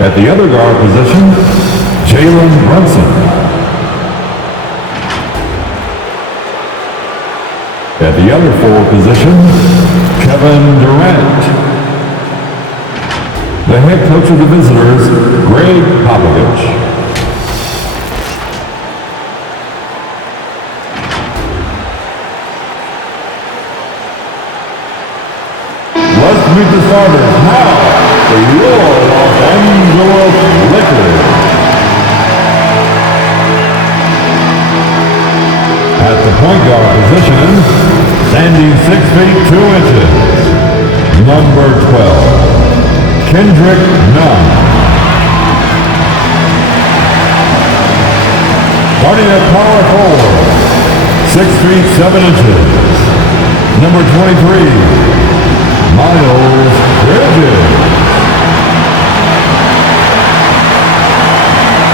At the other guard position, Jalen Brunson. At the other forward position, Kevin Durant. The head coach of the visitors, Greg Popovich. Let's meet the starters now for your Los Angeles Lakers. At the point guard position, standing 6 feet 2 inches, number 12, Kendrick Nunn. Starting at power forward, 6 feet 7 inches, number 23, Miles Bridges.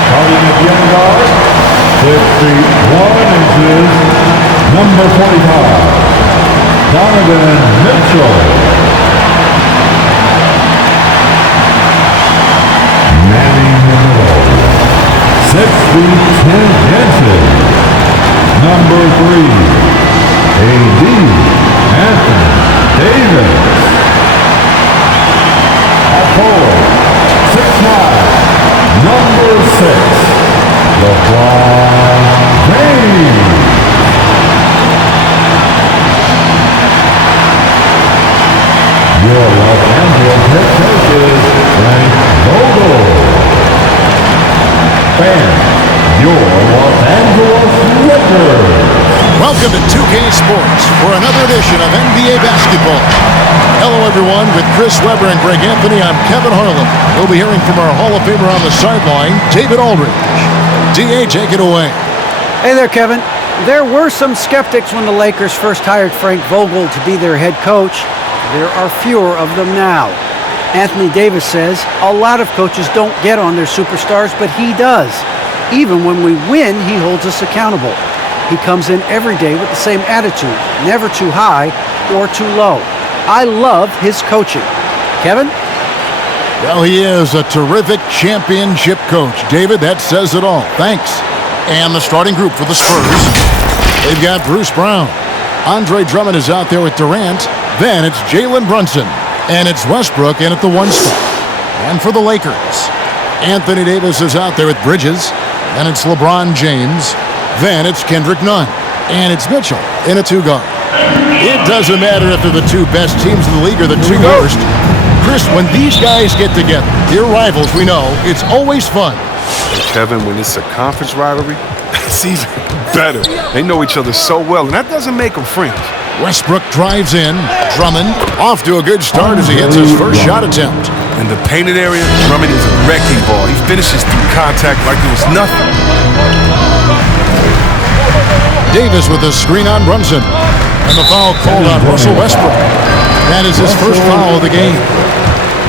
Starting at the end guard, 6 feet 1 inches, number 45, Donovan Mitchell. Manning in the middle, 6 feet 10 inches, number 3, A.D. Anthony Davis. At forward, 6'9", number 6, LeBron James. Your Los Angeles head coach is Frank Vogel. Fans, your Los Angeles Lakers. Welcome to 2K Sports for another edition of NBA basketball. Hello everyone, with Chris Webber and Greg Anthony, I'm Kevin Harlan. We'll be hearing from our Hall of Famer on the sideline, David Aldridge. DA, take it away. Hey there, Kevin. There were some skeptics when the Lakers first hired Frank Vogel to be their head coach. There are fewer of them now. Anthony Davis says a lot of coaches don't get on their superstars, but he does. Even when we win, he holds us accountable. He comes in every day with the same attitude, never too high or too low. I love his coaching. Kevin? Well, he is a terrific championship coach. David, that says it all. Thanks. And the starting group for the Spurs. They've got Bruce Brown. Andre Drummond is out there with Durant. Then it's Jalen Brunson. And it's Westbrook in at the 1 spot. And for the Lakers, Anthony Davis is out there with Bridges. Then it's LeBron James. Then it's Kendrick Nunn. And it's Mitchell in a 2 guard. It doesn't matter if they're the 2 best teams in the league or the 2 worst. Chris, when these guys get together, they're rivals, we know, it's always fun. And Kevin, when it's a conference rivalry, it's even better. They know each other so well, and that doesn't make them friends. Westbrook drives in. Drummond off to a good start as he hits his first shot attempt. In the painted area, Drummond is a wrecking ball. He finishes through contact like it was nothing. Davis with a screen on Brunson. And the foul called on Russell Westbrook. That is his first foul of the game.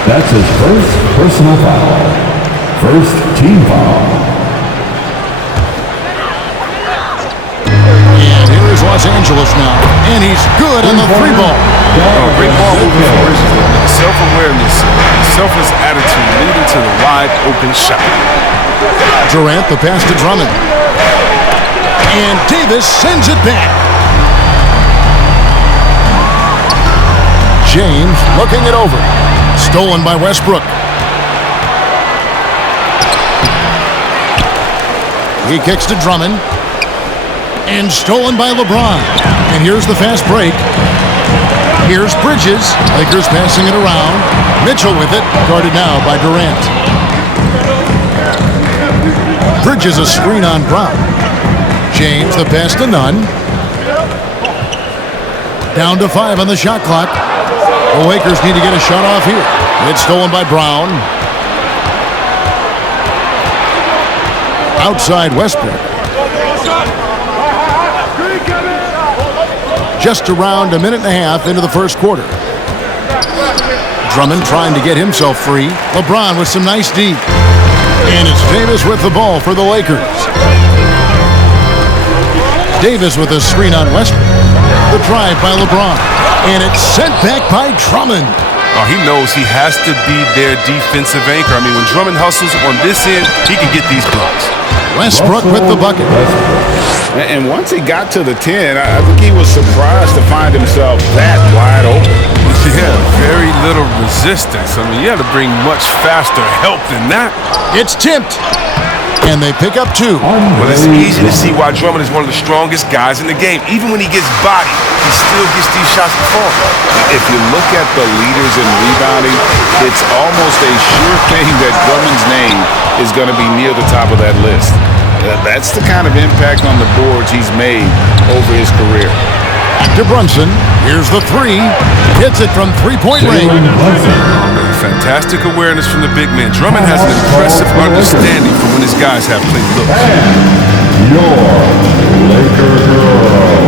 That's his first personal foul. First team foul. And here is Los Angeles now. And he's good on the 3 ball. Oh, great ball movement for Bridges. Self-awareness, selfless attitude leading to the wide open shot. Durant, the pass to Drummond. And Davis sends it back. James looking it over. Stolen by Westbrook. He kicks to Drummond. And stolen by LeBron. And here's the fast break. Here's Bridges. Lakers passing it around. Mitchell with it. Guarded now by Durant. Bridges a screen on Brown. James the pass to Nunn. Down to 5 on the shot clock. The Lakers need to get a shot off here. It's stolen by Brown. Outside Westbrook. Just around a minute and a half into the first quarter. Drummond trying to get himself free. LeBron with some nice D. And it's Davis with the ball for the Lakers. Davis with a screen on Westbrook. The drive by LeBron. And it's sent back by Drummond. Oh, he knows he has to be their defensive anchor. I mean, when Drummond hustles on this end, he can get these blocks. Westbrook with the bucket. And once he got to the 10, I think he was surprised to find himself that wide open. Yeah, very little resistance. I mean, you had to bring much faster help than that. It's tipped. And they pick up 2. Well, it's easy to see why Drummond is one of the strongest guys in the game. Even when he gets bodied, he still gets these shots to fall. If you look at the leaders in rebounding, it's almost a sure thing that Drummond's name is going to be near the top of that list. That's the kind of impact on the boards he's made over his career. To Brunson. Here's the 3. Hits it from three-point range. Fantastic awareness from the big man. Drummond has an impressive understanding for when his guys have played looks. Your Laker girls.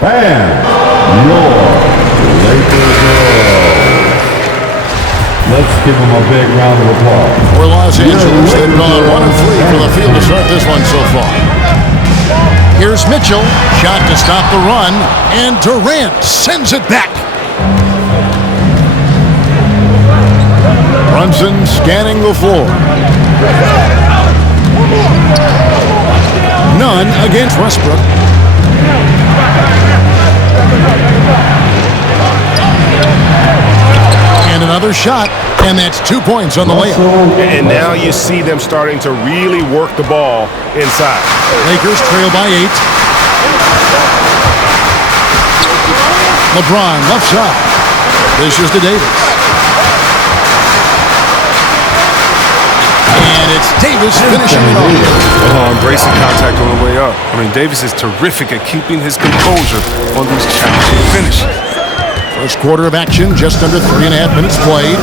And your Laker girls. Let's give them a big round of applause. For Los Angeles, they've gone 1-3 for the field to start this one so far. Here's Mitchell. Shot to stop the run. And Durant sends it back. Brunson scanning the floor. None against Westbrook. And another shot, and that's 2 points on the layup. And now you see them starting to really work the ball inside. Lakers trail by 8. LeBron left side. Dishes to Davis. And it's Davis finishing it off. Embracing contact on the way up. I mean, Davis is terrific at keeping his composure on these challenging finishes. First quarter of action, just under 3.5 minutes played.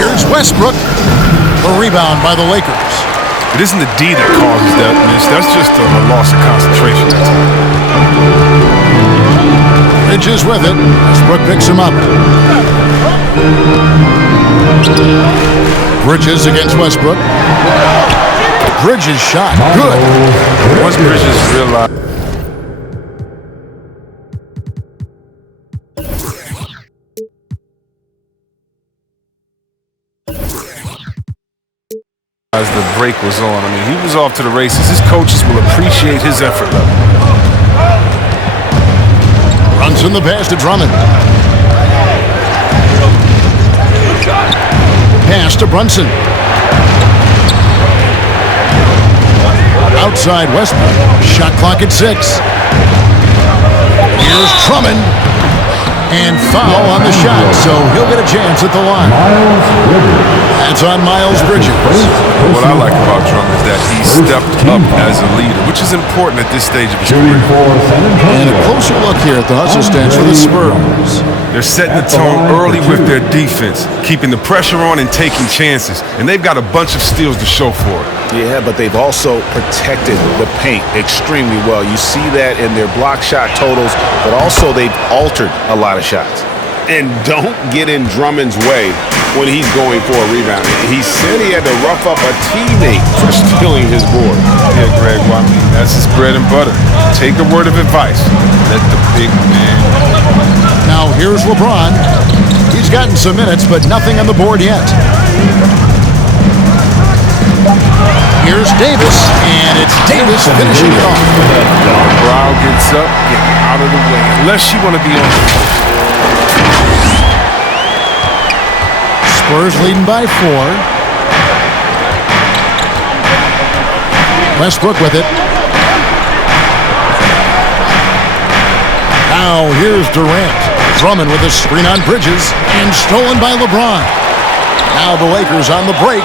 Here's Westbrook. The rebound by the Lakers. It isn't the D that causes that miss. That's just a loss of concentration. Bridges with it. Westbrook picks him up. Bridges against Westbrook. Bridges shot. Good. Once Bridges realized. As the break was on, I mean, he was off to the races. His coaches will appreciate his effort level. Brunson the pass to Drummond. Pass to Brunson. Outside Westbrook. Shot clock at 6. Here's Drummond. And foul on the shot, so he'll get a chance at the line. That's on Miles Bridges. What I like about Drummond is that he stepped up as a leader, which is important at this stage of his career. And a closer look here at the hustle stance for the Spurs. They're setting the tone early with their defense, keeping the pressure on and taking chances. And they've got a bunch of steals to show for it. Yeah, but they've also protected the paint extremely well. You see that in their block shot totals, but also they've altered a lot of shots. And don't get in Drummond's way when he's going for a rebound. He said he had to rough up a teammate for stealing his board. Yeah, Greg, well, I mean, that's his bread and butter. Take a word of advice. Let the big man. Now here's LeBron. He's gotten some minutes, but nothing on the board yet. Here's Davis, and it's Davis finishing it off. Brown gets up, get out of the way. Unless you want to be on. Spurs leading by 4. Westbrook with it. Now here's Durant. Drummond with a screen on Bridges and stolen by LeBron. Now the Lakers on the break.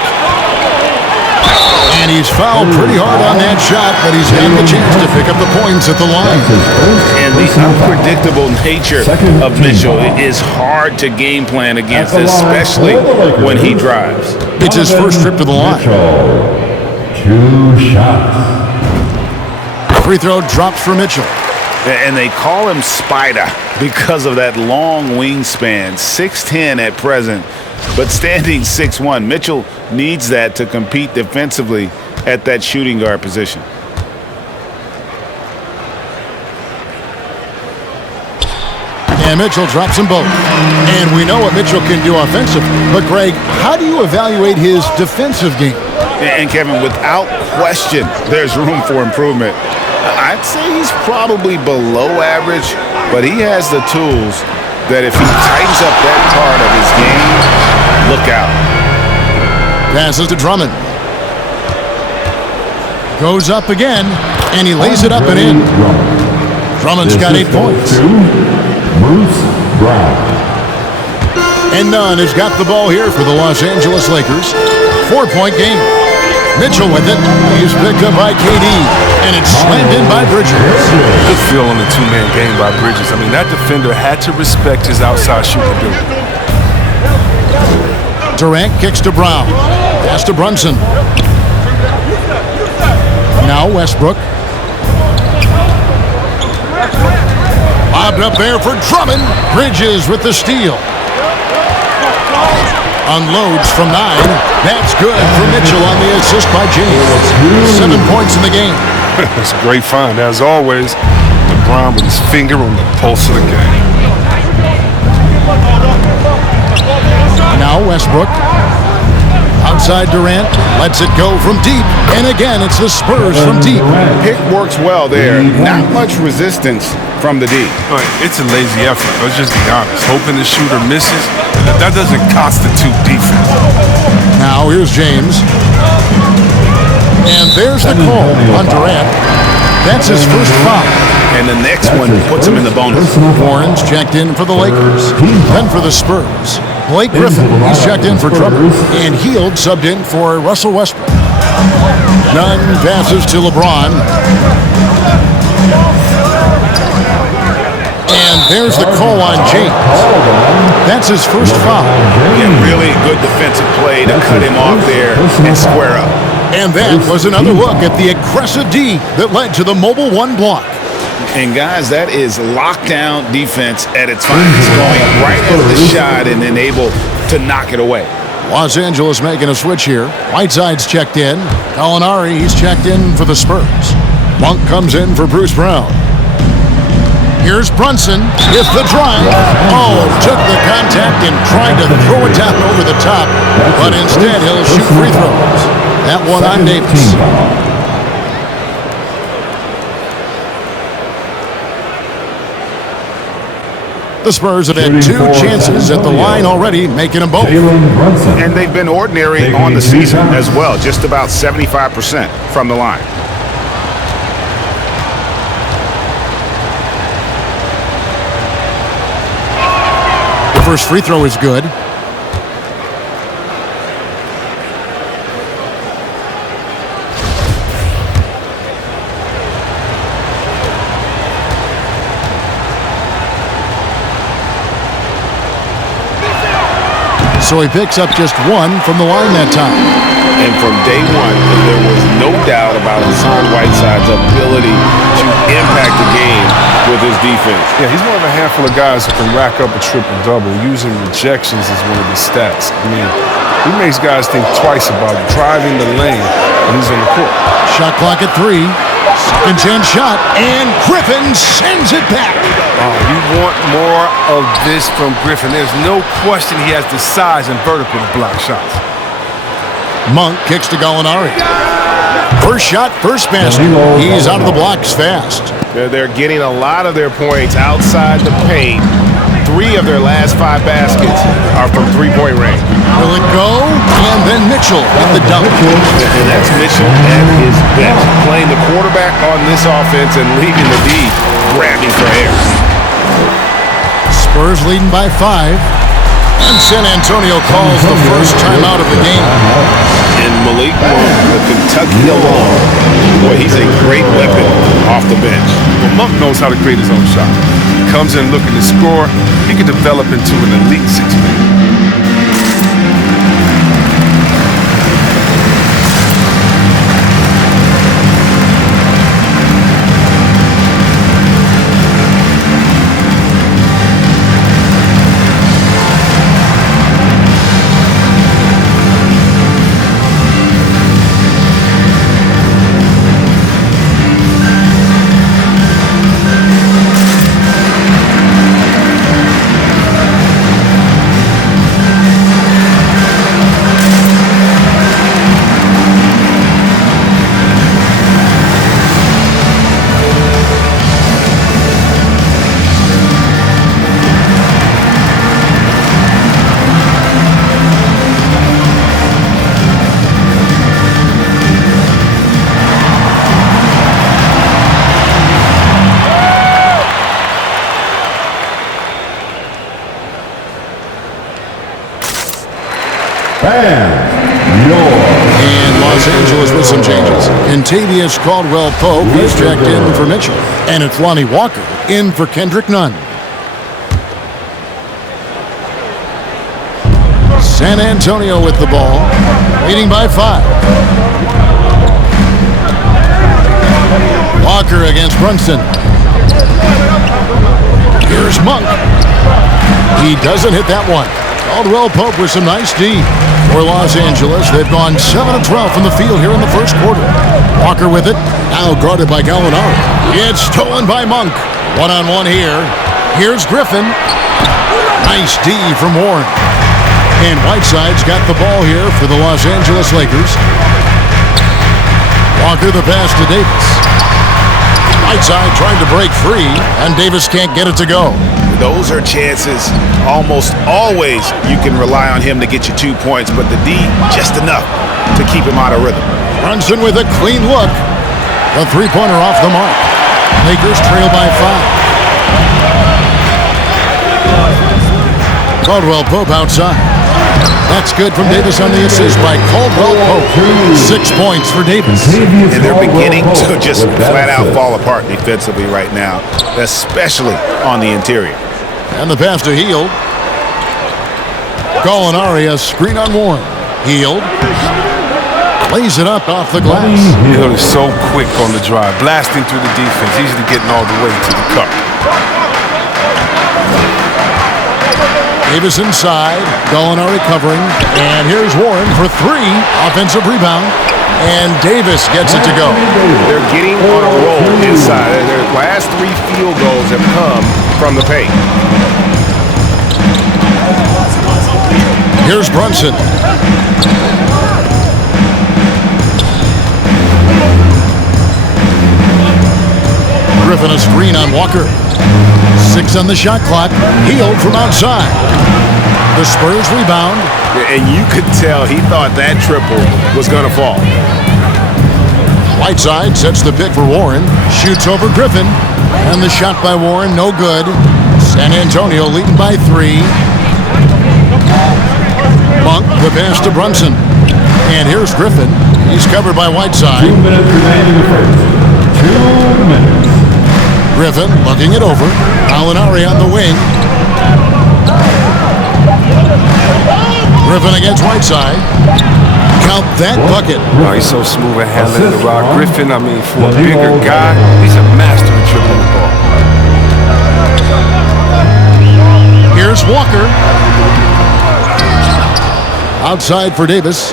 And he's fouled pretty hard on that shot, but he's got the chance to pick up the points at the line. And the unpredictable nature of Mitchell is hard to game plan against, especially when he drives. It's his first trip to the line. 2 shots. Free throw drops for Mitchell. And they call him Spider because of that long wingspan, 6'10" at present, but standing 6'1". Mitchell needs that to compete defensively at that shooting guard position. And Mitchell drops them both. And we know what Mitchell can do offensively. But, Greg, how do you evaluate his defensive game? And Kevin, without question, there's room for improvement. I'd say he's probably below average, but he has the tools that if he tightens up that part of his game, look out. Passes to Drummond. Goes up again, and he lays it up and in. Drummond's got 8 points. Bruce Brown. And Nunn has got the ball here for the Los Angeles Lakers. 4-point game. Mitchell with it. He's picked up by KD, and it's slammed in by Bridges. Good feel on the two-man game by Bridges. I mean, that defender had to respect his outside shooting ability. Durant kicks to Brown. Pass to Brunson. Now Westbrook. Lobbed up there for Drummond. Bridges with the steal. Unloads from 9. That's good for Mitchell on the assist by James. 7 points in the game. It's a great find, as always. LeBron with his finger on the pulse of the game. Now Westbrook. Outside Durant. Lets it go from deep. And again, it's the Spurs from deep. Pick works well there. Not much resistance from the D. It's a lazy effort. Let's just be honest. Hoping the shooter misses, that doesn't constitute defense. Now here's James. And there's the call on Durant. That's his first foul. And the next one puts him in the bonus. Warren's checked in for the Lakers. Then for the Spurs. Blake Griffin, he's checked in for Drummond. And Hield subbed in for Russell Westbrook. Nunn passes to LeBron. And there's the call on James. That's his first foul. And really good defensive play to cut him off there and square up. And that was another look at the aggressive D that led to the mobile 1 block. And guys, that is lockdown defense at its finest, going right at the shot and then able to knock it away. Los Angeles making a switch here. Whiteside's checked in. Gallinari, he's checked in for the Spurs. Monk comes in for Bruce Brown. Here's Brunson with the drive. Oh, took the contact and tried to throw it down over the top, but instead he'll shoot free throws. That one on Davis. The Spurs have had 2 chances at the line already, making them both. And they've been ordinary on the season as well, just about 75% from the line. The first free throw is good. So he picks up just 1 from the line that time. And from day one, there was no doubt about Hassan Whiteside's ability to impact the game with his defense. Yeah, he's one of a handful of guys who can rack up a triple-double. Using rejections as one of his stats. I mean, he makes guys think twice about driving the lane when he's on the court. Shot clock at 3. Second chance shot, and Griffin sends it back. Oh, you want more of this from Griffin. There's no question he has the size and vertical to block shots. Monk kicks to Gallinari. First shot, first basket. He's out of the blocks fast. They're getting a lot of their points outside the paint. 3 of their last 5 baskets are from three-point range. Will it go? And then Mitchell with the dunk. And that's Mitchell at his best, playing the quarterback on this offense and leaving the D grabbing for air. Spurs leading by 5. And San Antonio calls the first timeout of the game. And Malik Monk, the Kentucky alum, boy, he's a great weapon off the bench. Well, Monk knows how to create his own shot. He comes in looking to score. He can develop into an elite 6-man. And Los Angeles with some changes. Contavious Caldwell-Pope is checked in for Mitchell. And it's Lonnie Walker in for Kendrick Nunn. San Antonio with the ball, leading by 5. Walker against Brunson. Here's Monk. He doesn't hit that one. Caldwell-Pope with some nice D. For Los Angeles, they've gone 7 of 12 from the field here in the first quarter. Walker with it, now guarded by Gallinari. It's stolen by Monk. One-on-one here. Here's Griffin. Nice D from Warren. And Whiteside's got the ball here for the Los Angeles Lakers. Walker the pass to Davis. Whiteside trying to break free, and Davis can't get it to go. Those are chances. Almost always you can rely on him to get you 2 points, but the D just enough to keep him out of rhythm. Brunson with a clean look. The three-pointer off the mark. Lakers trail by 5. Caldwell-Pope outside. That's good from Davis on the assist by Caldwell-Pope. 6 points for Davis. And they're beginning to just flat-out fall apart defensively right now, especially on the interior. And the pass to Hield. Gallinari, a screen on Warren. Hield lays it up off the glass. Hield is so quick on the drive, blasting through the defense, easily getting all the way to the cup. Davis inside, Gallinari covering, and here's Warren for 3, offensive rebound, and Davis gets it to go. They're getting on a roll inside. Their last 3 field goals have come from the paint. Here's Brunson. Griffin a screen on Walker. 6 on the shot clock. Hield from outside. The Spurs rebound. And you could tell he thought that triple was going to fall. Whiteside sets the pick for Warren. Shoots over Griffin. And the shot by Warren, no good. San Antonio leading by 3. Monk, the pass to Brunson. And here's Griffin. He's covered by Whiteside. 2 minutes remaining in the first. 2 minutes. Griffin looking it over. Gallinari on the wing. Griffin against Whiteside. Count that bucket. Oh, he's so smooth at handling the rock. Griffin, I mean, for a bigger guy, he's a master at dribbling the ball. Here's Walker. Outside for Davis.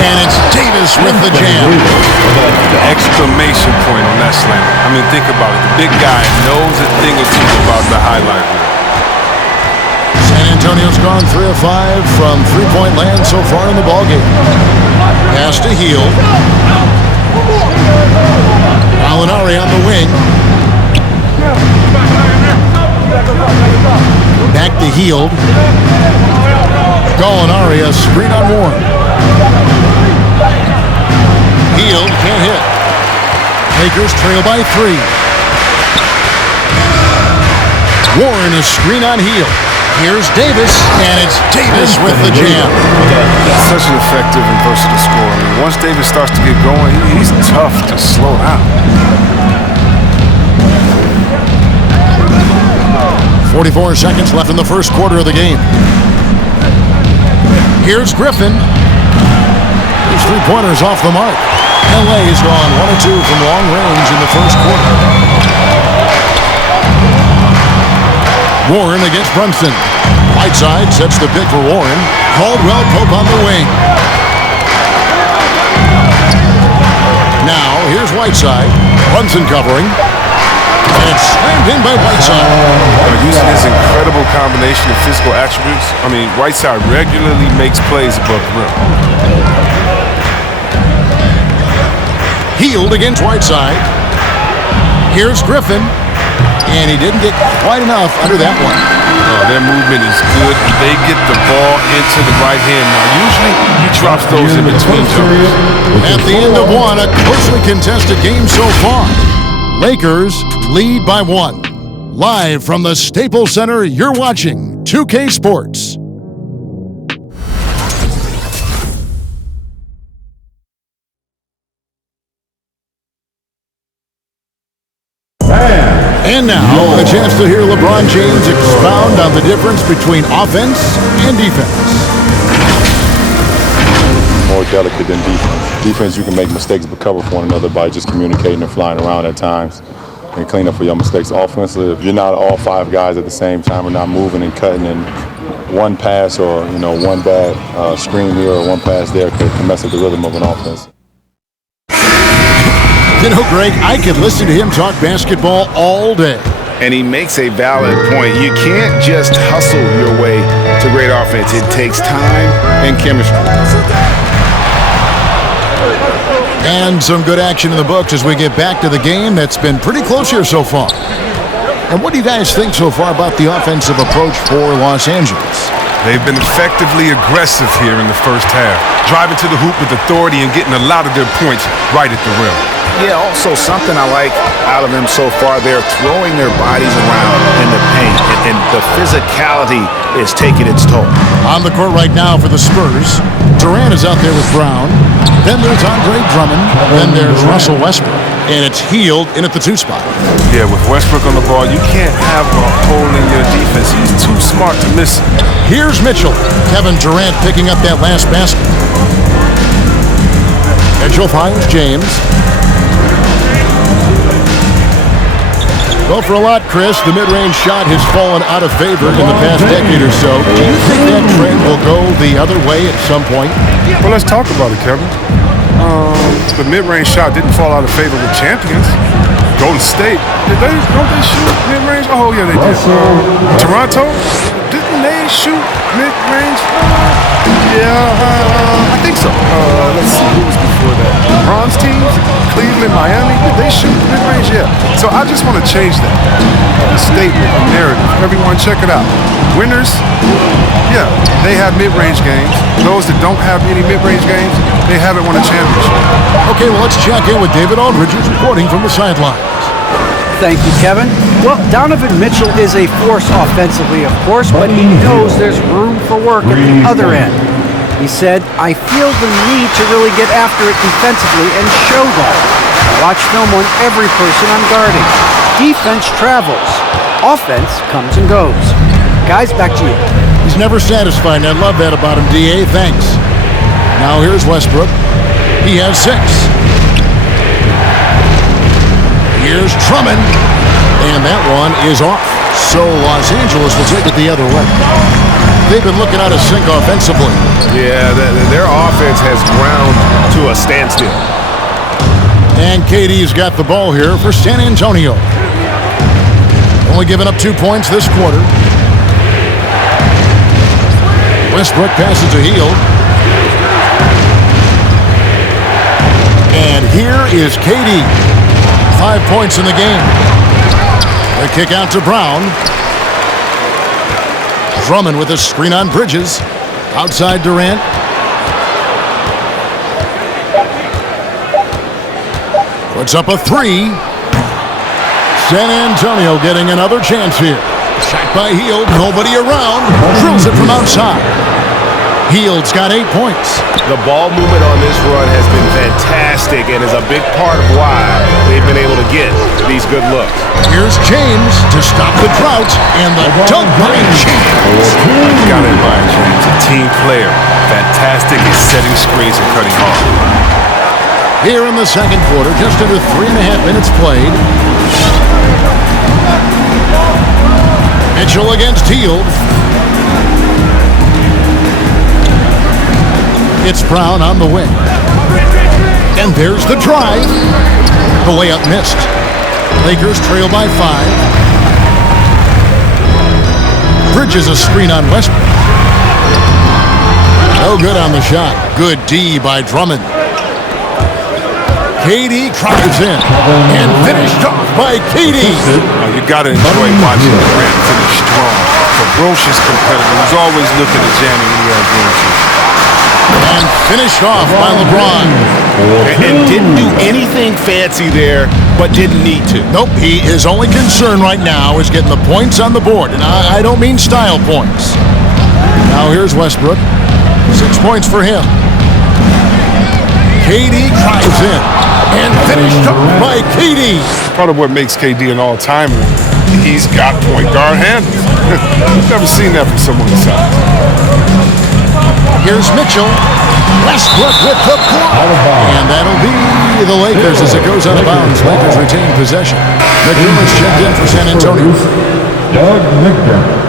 And it's Davis with the jam. The exclamation point on that slam. I mean, think about it. The big guy knows a thing or two about the highlight reel. San Antonio's gone 3 of 5 from three-point land so far in the ballgame. Pass to Hield. Gallinari on the wing. Back to Hield. Gallinari, a screen on Warren. Hield can't hit. Lakers trail by 3. Warren, a screen on Hield. Here's Davis, and it's Davis with the jam. Such an effective and versatile scorer. I mean, once Davis starts to get going, he's tough to slow down. 44 seconds left in the first quarter of the game. Here's Griffin. His three-pointers off the mark. LA's gone 1 of 2 from long range in the first quarter. Warren against Brunson. Whiteside sets the pick for Warren. Caldwell Pope on the wing. Now, here's Whiteside. Brunson covering. And it's slammed in by Whiteside. Using his incredible combination of physical attributes, I mean, Whiteside regularly makes plays above the rim. Hield against Whiteside. Here's Griffin. And he didn't get quite enough under that one. Their movement is good. They get the ball into the right hand. Now, usually he drops those in between jumpers. At the end of one, a closely contested game so far. Lakers lead by 1. Live from the Staples Center, you're watching 2K Sports. And now, a chance to hear LeBron James expound on the difference between offense and defense. More delicate than defense. Defense, you can make mistakes but cover for one another by just communicating and flying around at times and clean up for your mistakes. Offensively, if you're not all 5 guys at the same time or not moving and cutting, and one pass or one bad screen here or one pass there can mess up the rhythm of an offense. You know, Greg, I could listen to him talk basketball all day. And he makes a valid point. You can't just hustle your way to great offense. It takes time and chemistry. And some good action in the books as we get back to the game that's been pretty close here so far. And what do you guys think so far about the offensive approach for Los Angeles? They've been effectively aggressive here in the first half, driving to the hoop with authority and getting a lot of their points right at the rim. Yeah, also something I like out of them so far, they're throwing their bodies around in the paint, and the physicality is taking its toll. On the court right now for the Spurs, Durant is out there with Brown. Then there's Andre Drummond. Then there's Russell Westbrook. And it's Hield in at the 2 spot. Yeah, with Westbrook on the ball, you can't have a hole in your defense. He's too smart to miss it. Here's Mitchell. Kevin Durant picking up that last basket. Mitchell finds James. Well, for a lot, Chris, the mid-range shot has fallen out of favor in the past decade or so. Do you think that trend will go the other way at some point? Well, let's talk about it, Kevin. The mid-range shot didn't fall out of favor with champions. Golden State, don't they shoot mid-range? Oh, yeah, they did. Toronto, didn't they shoot mid-range? Yeah, I think so. Let's see, who was before that? Bronze teams, Cleveland, Miami, did they shoot mid-range? Yeah. So I just want to change that. The statement, the narrative. Everyone check it out. Winners, yeah, they have mid-range games. Those that don't have any mid-range games, they haven't won a championship. Okay, well, let's check in with David Aldridge, who's reporting from the sidelines. Thank you, Kevin. Well, Donovan Mitchell is a force offensively, of course, but he knows there's room for work at the other end. He said, I feel the need to really get after it defensively and show that. Watch film on every person I'm guarding. Defense travels. Offense comes and goes. Guys, back to you. He's never satisfied, and I love that about him, D.A. Thanks. Now here's Westbrook. He has 6. Here's Drummond, and that one is off. So Los Angeles will take it the other way. They've been looking out of sync offensively. Yeah, their offense has ground to a standstill. And KD's got the ball here for San Antonio. Only giving up 2 points this quarter. Westbrook passes to Hield. And here is KD. 5 points in the game. The kick out to Brown. Drummond with a screen on Bridges. Outside Durant. Puts up a three. San Antonio getting another chance here. Shot by Hield. Nobody around. Drills it from outside. Hield's got 8 points. The ball movement on this run has been fantastic and is a big part of why they've been able to get these good looks. Here's James to stop the drought, and the dunk by James. You got to admire James, a team player. Fantastic at setting screens and cutting hard. Here in the second quarter, just under 3.5 minutes played. Mitchell against Hield. It's Brown on the wing. And there's the drive. The layup missed. Lakers trail by 5. Bridges a screen on Westbrook. No good on the shot. Good D by Drummond. KD drives in and finished off by KD. You got to enjoy watching Durant finish strong. Ferocious competitor who's always looking to jam when he has room to. And finished off by LeBron. And didn't do anything fancy there, but didn't need to. Nope, his only concern right now is getting the points on the board. And I don't mean style points. Now here's Westbrook. 6 points for him. KD drives in and finished off by KD. Part of what makes KD an all-timer, he's got point guard handles. Never seen that from someone's side. Here's Mitchell. Westbrook with the block. And that'll be the Lakers as it goes out of bounds. Lakers retain possession. McDermott's checked in for San Antonio. Doug McDermott.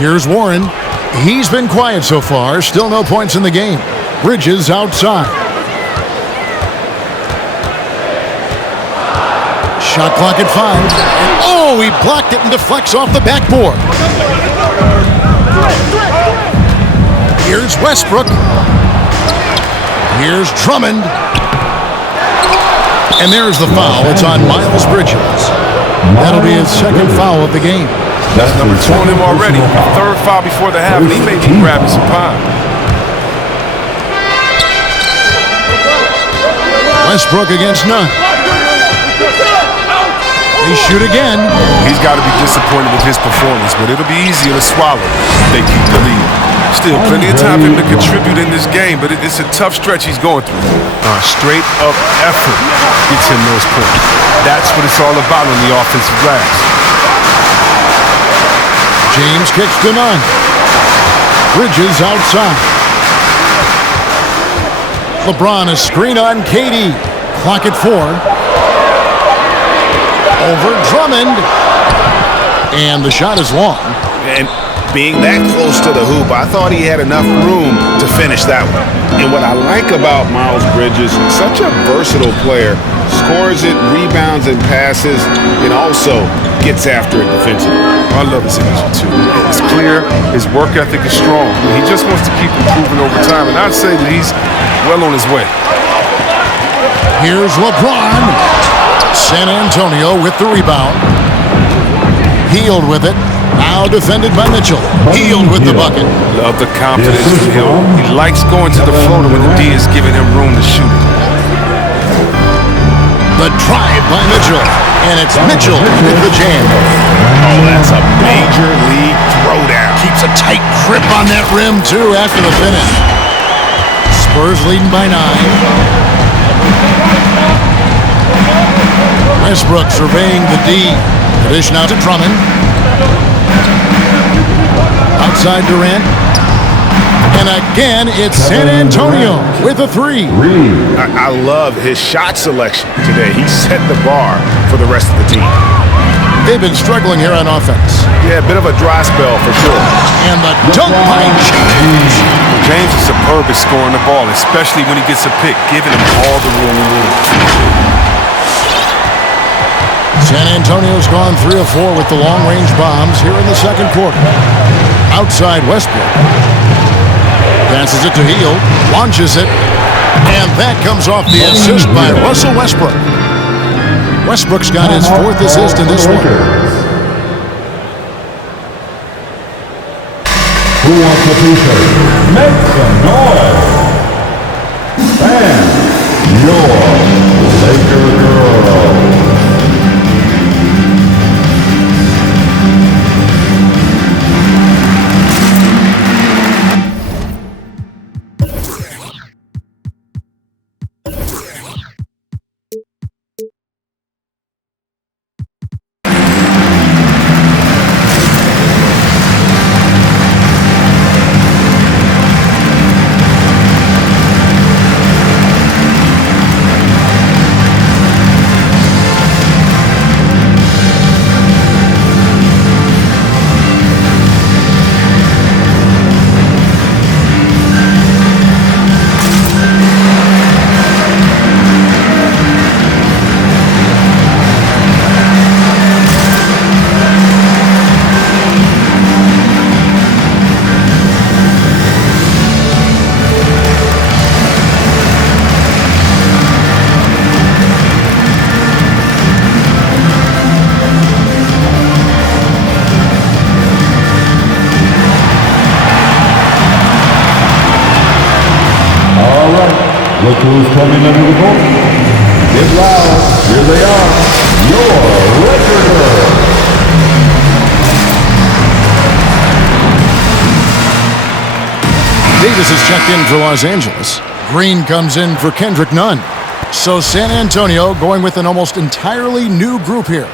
Here's Warren. He's been quiet so far. Still no points in the game. Bridges outside. Shot clock at 5. And oh, he blocked it and deflects off the backboard. Here's Westbrook. Here's Drummond. And there's the foul. It's on Miles Bridges. That'll be his second foul of the game. That's number 2 on him already. Third foul before the half, and he may be grabbing some pine. Westbrook against none. They shoot again. He's got to be disappointed with his performance, but it'll be easier to swallow if they keep the lead. Still, plenty of time for him to contribute in this game, but it's a tough stretch he's going through. Straight up effort gets him those points. That's what it's all about on the offensive glass. James kicks to none. Bridges outside. LeBron a screen on KD. Clock at 4. Over Drummond. And the shot is long. And being that close to the hoop, I thought he had enough room to finish that one. And what I like about Miles Bridges, such a versatile player, scores it, rebounds and passes, and also gets after it defensively. I love his energy too. It's clear, his work ethic is strong. He just wants to keep improving over time, and I'd say that he's well on his way. Here's LeBron. San Antonio with the rebound. Hield with it. Now defended by Mitchell. Hield with the bucket. Love the confidence from Hill. He likes going to the floater when the D is giving him room to shoot it. The drive by Mitchell. And it's Mitchell with the jam. Oh, that's a major league throwdown. Keeps a tight grip on that rim, too, after the finish. Spurs leading by 9. Westbrook surveying the D. The dish now to Drummond. Outside Durant. And again, it's San Antonio with a 3. I love his shot selection today. He set the bar for the rest of the team. They've been struggling here on offense. Yeah, a bit of a dry spell for sure. And the dunk by James. James is superb at scoring the ball, especially when he gets a pick, giving him all the room. San Antonio's gone 3 of 4 with the long-range bombs here in the second quarter. Outside Westbrook. Passes it to Hield. Launches it. And that comes off the assist by Russell Westbrook. Westbrook's got his 4th assist in this one. Who wants a t-shirt? Make some noise! And your Laker girl. Look who's coming under the boat. Get loud. Here they are. Your Laker girl. Davis is checked in for Los Angeles. Green comes in for Kendrick Nunn. So San Antonio going with an almost entirely new group here.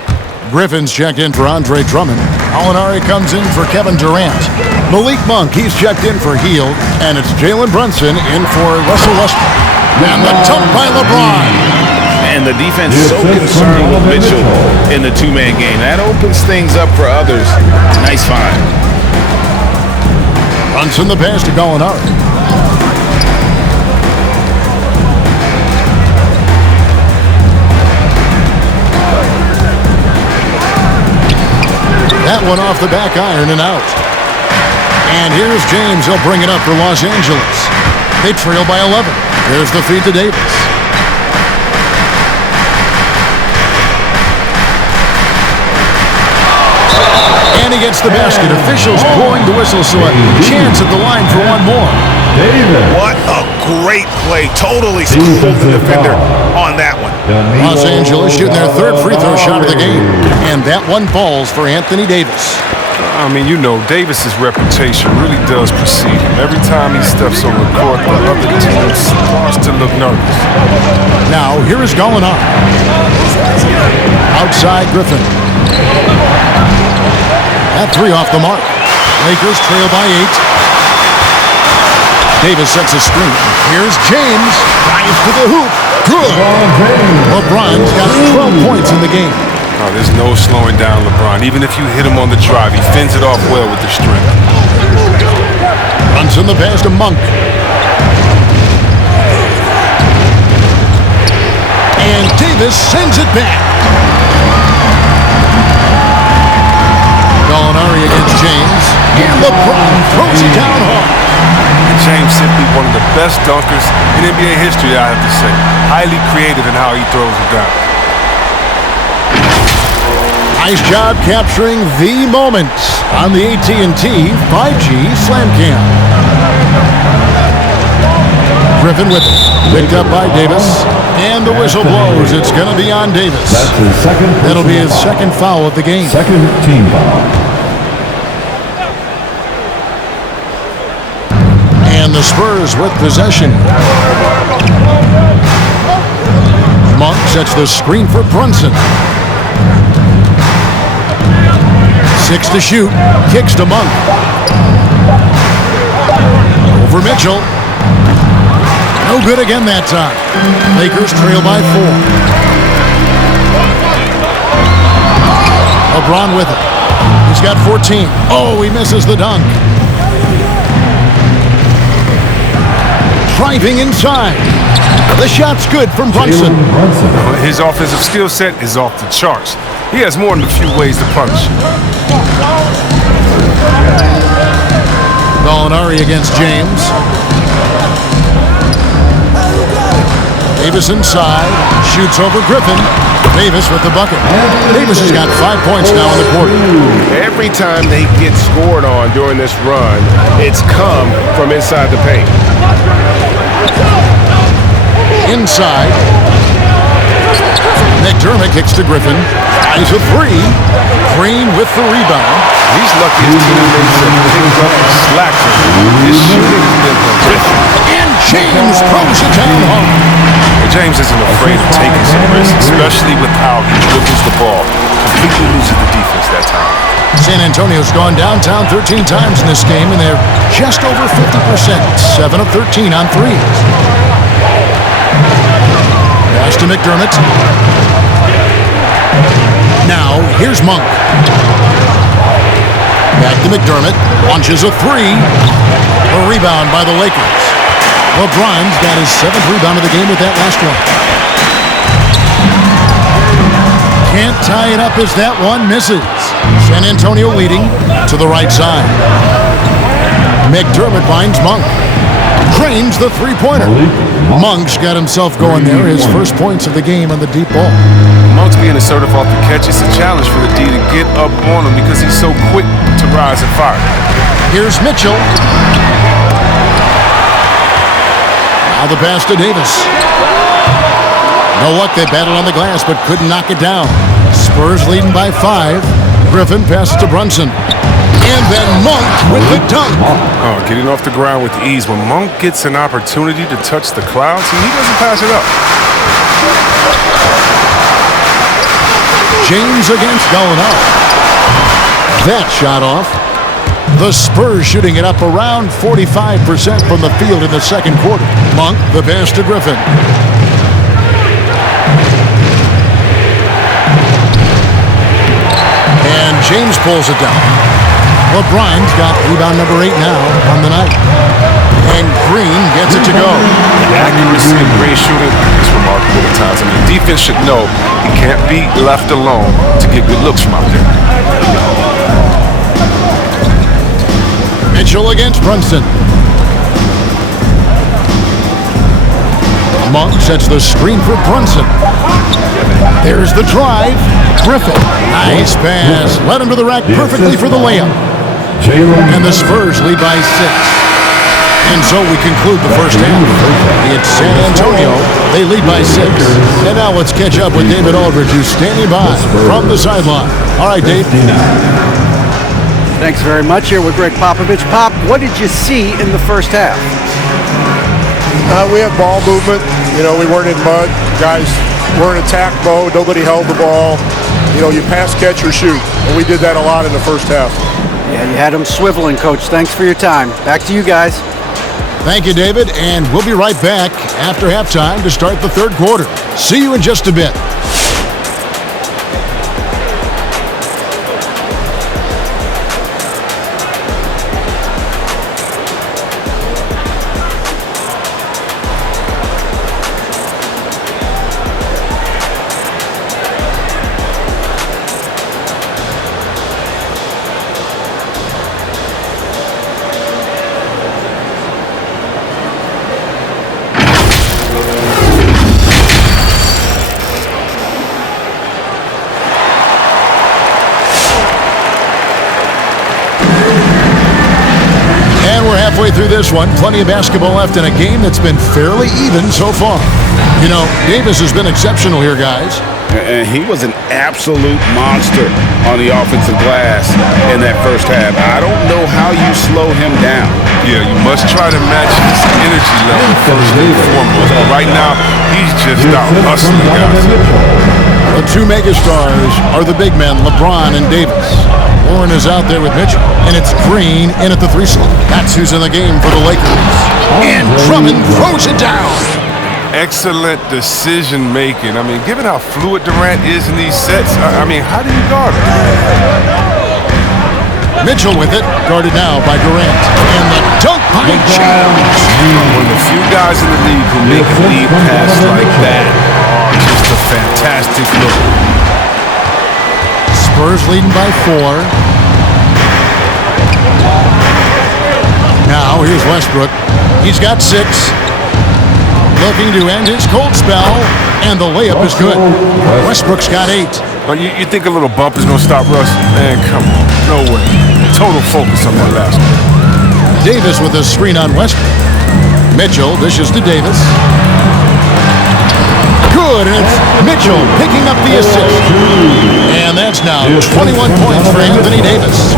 Griffin's checked in for Andre Drummond. Alinari comes in for Kevin Durant. Malik Monk, he's checked in for Hield. And it's Jalen Brunson in for Russell Westbrook. And the dunk by LeBron. And the defense is so concerned with Mitchell in the two-man game. That opens things up for others. Nice find. Brunson the pass to Gallinari. That one off the back iron and out. And here's James. He'll bring it up for Los Angeles. They trail by 11. There's the feed to Davis. And he gets the basket. Officials blowing the whistle, so a chance at the line for one more. What a great play. Totally schooled the defender on that one. Los Angeles shooting their 3rd free throw shot of the game. And that one falls for Anthony Davis. I mean, you know, Davis's reputation really does precede him. Every time he steps on the court, the other team starts to look nervous. Now, here is Gallinari. Outside Griffin. That 3 off the mark. Lakers trail by 8. Davis sets a screen. Here's James. Drives to the hoop. Good. LeBron's got 12 points in the game. Oh, there's no slowing down LeBron. Even if you hit him on the drive, he fends it off well with the strength. Brunson the pass to Monk. And Davis sends it back. Gallinari against James. And LeBron throws it down hard. James simply one of the best dunkers in NBA history, I have to say. Highly creative in how he throws it down. Nice job capturing the moment on the AT&T 5G Slam Cam. Griffin with it. Picked up by Davis. And the whistle blows. It's going to be on Davis. That's his second. That'll be his second foul of the game. Second team foul. And the Spurs with possession. Monk sets the screen for Brunson. 6 to shoot. Kicks to Monk. Over Mitchell. No good again that time. Lakers trail by 4. LeBron with it. He's got 14. Oh, he misses the dunk. Driving inside. The shot's good from Brunson. His offensive skill set is off the charts. He has more than a few ways to punish. Gallinari against James. Davis inside, shoots over Griffin. Davis with the bucket. Davis has got 5 points now in the quarter. Every time they get scored on during this run, it's come from inside the paint. Inside. McDermott kicks to Griffin. Eyes a three. Green with the rebound. He's lucky his teammates have picked up the slack. His shooting has been horrific. And James throws it down hard. James isn't afraid of taking some risks, especially with how he dribbles the ball. Completely loses the defense that time. San Antonio's gone downtown 13 times in this game, and they're just over 50%. 7 of 13 on threes. Pass to McDermott. Now, here's Monk. Back to McDermott. Launches a three. A rebound by the Lakers. LeBron's got his 7th rebound of the game with that last one. Can't tie it up as that one misses. San Antonio leading to the right side. McDermott finds Monk. Cranes the three-pointer. Monk's got himself going there. His first points of the game on the deep ball. Monk's being assertive off the catch. It's a challenge for the D to get up on him because he's so quick to rise and fire. Here's Mitchell. Now the pass to Davis. No luck, they battled on the glass, but couldn't knock it down. Spurs leading by 5. Griffin passes to Brunson. And then Monk with the dunk. Oh, getting off the ground with ease. When Monk gets an opportunity to touch the clouds, he doesn't pass it up. James against Gallinari. That shot off. The Spurs shooting it up around 45% from the field in the second quarter. Monk, the pass to Griffin. And James pulls it down. LeBron's got rebound number 8 now on the night. And Green gets it to go. The accuracy of Green shooting is remarkable at times. I mean, the defense should know he can't be left alone to get good looks from out there. Mitchell against Brunson. Monk sets the screen for Brunson. There's the drive. Griffin. Nice pass. Led him to the rack perfectly for the layup. And the Spurs lead by 6. And so we conclude the first half. It's San Antonio. They lead by 6. And now let's catch up with David Aldridge, who's standing by from the sideline. All right, Dave. Thanks very much. Here with Greg Popovich. Pop, what did you see in the first half? We had ball movement. You know, we weren't in mud. Guys were in attack mode. Nobody held the ball. You know, you pass, catch, or shoot. And we did that a lot in the first half. Yeah, you had them swiveling, Coach. Thanks for your time. Back to you guys. Thank you, David. And we'll be right back after halftime to start the third quarter. See you in just a bit. Halfway through this one, plenty of basketball left in a game that's been fairly even so far. You know, Davis has been exceptional here, guys. And he was an absolute monster on the offensive glass in that first half. I don't know how you slow him down. Yeah, you must try to match his energy level first and foremost. But right now, he's just out hustling guys. The two megastars are the big men, LeBron and Davis. Warren is out there with Mitchell, and it's Green in at the 3 slot. That's who's in the game for the Lakers. And Drummond throws it down. Excellent decision making. I mean, given how fluid Durant is in these sets, I mean, how do you guard him? Mitchell with it, guarded now by Durant. And the dunk by James. One of the few guys guys in the league who make a lead pass like that are just a fantastic look. Spurs leading by 4. Now here's Westbrook. He's got 6. Looking to end his cold spell, and the layup is good. Westbrook's got 8. You think a little bump is going to stop Russ? Man, come on. No way. Total focus on that basket. Davis with a screen on Westbrook. Mitchell dishes to Davis. Good, and it's Mitchell picking up the assist. And that's now 21 points for Anthony Davis.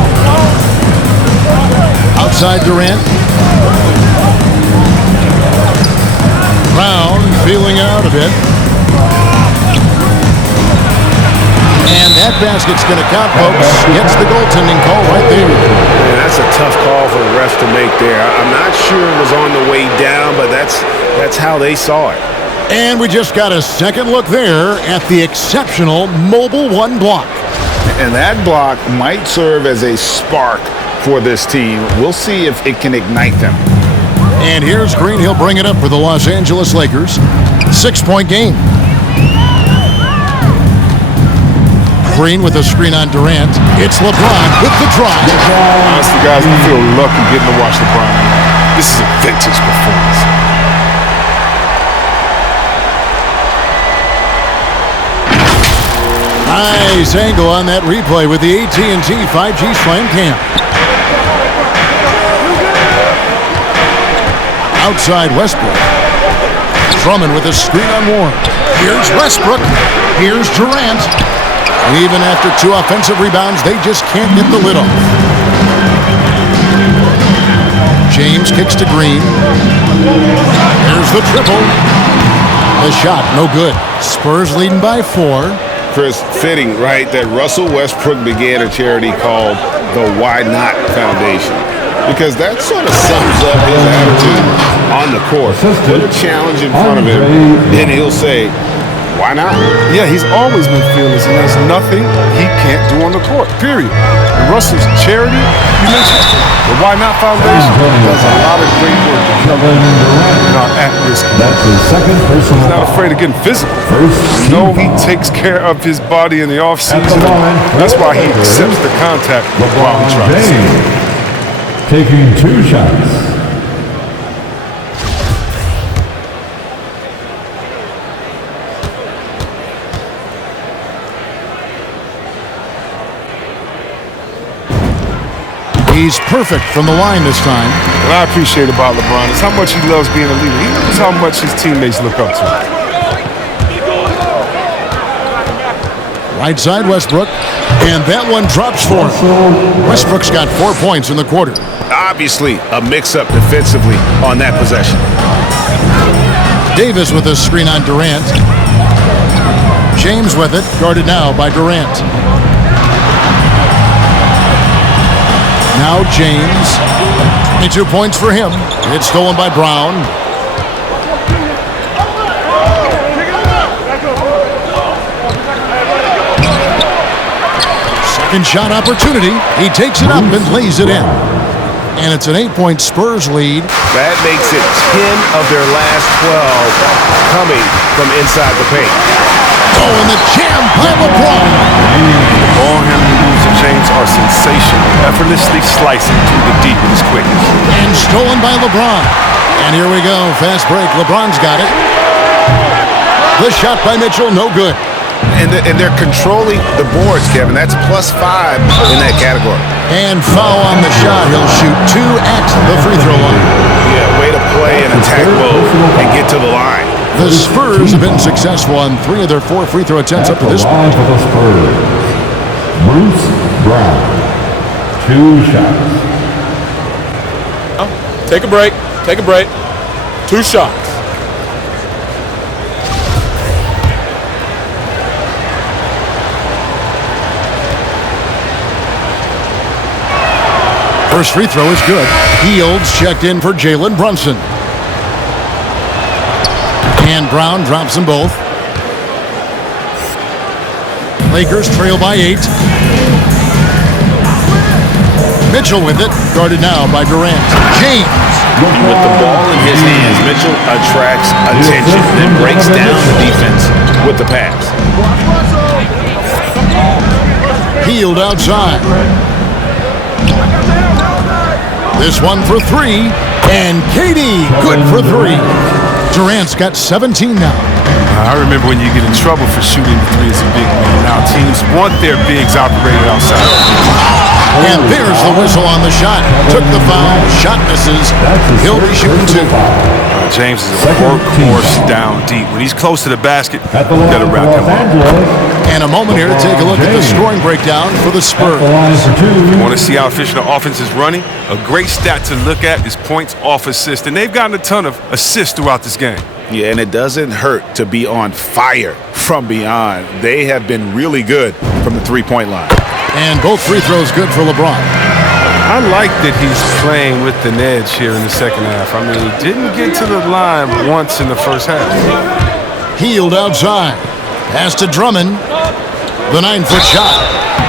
Outside Durant. Brown feeling out a bit. And that basket's going to count, folks. Gets the goaltending call right there. Man, that's a tough call for the ref to make there. I'm not sure it was on the way down, but that's how they saw it. And we just got a second look there at the exceptional Mobile 1 block. And that block might serve as a spark for this team. We'll see if it can ignite them. And here's Green. He'll bring it up for the Los Angeles Lakers. 6-point game. Green with a screen on Durant. It's LeBron with the drive. Honestly, guys, I feel lucky getting to watch LeBron. This is a vintage performance. Nice angle on that replay with the AT&T 5G Slam Cam. Outside Westbrook. Drummond with a screen on Warren. Here's Westbrook. Here's Durant. Even after 2 offensive rebounds, they just can't get the lid off. James kicks to Green. Here's the triple. The shot, no good. Spurs leading by 4. Chris, fitting, right, that Russell Westbrook began a charity called the Why Not Foundation. Because that sort of sums up his attitude on the court. Put a challenge in front of him, and he'll say, why not? Yeah, he's always been fearless, and there's nothing he can't do on the court, period. And Russell's charity, you mentioned, the Why Not Foundation, does a lot of great work in our at-risk. That's his second personal. He's not afraid of getting physical. No, he takes care of his body in the offseason. That's why he accepts the contact while he tries. Taking 2 shots. He's perfect from the line this time. What I appreciate about LeBron is how much he loves being a leader. He knows how much his teammates look up to him. Right side Westbrook, and that one drops for him. Westbrook's got 4 points in the quarter. Obviously, a mix-up defensively on that possession. Davis with a screen on Durant. James with it, guarded now by Durant. Now James, 22 points for him. It's stolen by Brown. Second shot opportunity. He takes it up and lays it in. And it's an 8-point Spurs lead. That makes it 10 of their last 12 coming from inside the paint. Oh, and the jam by LeBron. All him moves of James are sensational, effortlessly slicing through the deep with his quickness. And stolen by LeBron. And here we go, fast break. LeBron's got it. The shot by Mitchell, no good. And they're controlling the boards, Kevin. That's +5 in that category. And foul on the shot. He'll shoot 2 at the free throw line. Yeah, way to play in attack mode and get to the line. The Spurs have been successful on 3 of their 4 free throw attempts up to this point. For the Spurs, Bruce Brown, 2 shots. Take a break. Take a break. 2 shots. First free throw is good. Fields checked in for Jalen Brunson. And Brown drops them both. Lakers trail by 8. Mitchell with it, guarded now by Durant. James. With the ball in his hands, Mitchell, a attention, then breaks down the defense with the pass. Healed outside. This one for three, and Katie good for three. Durant's got 17 now. I remember when you get in trouble for shooting the three as a big man. Now teams want their bigs operated outside. And there's the whistle on the shot. Took the foul. Shot misses. He'll be shooting two. James is a workhorse down deep. When he's close to the basket, you got to wrap him up. And a moment here to take a look at the scoring breakdown for the Spurs. You want to see how efficient the offense is running? A great stat to look at is points off assist. And they've gotten a ton of assists throughout this game. Yeah, and it doesn't hurt to be on fire from beyond. They have been really good from the three-point line. And both free throws good for LeBron. I like that he's playing with an edge here in the second half. I mean, he didn't get to the line once in the first half. Healed outside. Pass to Drummond. The 9-foot shot.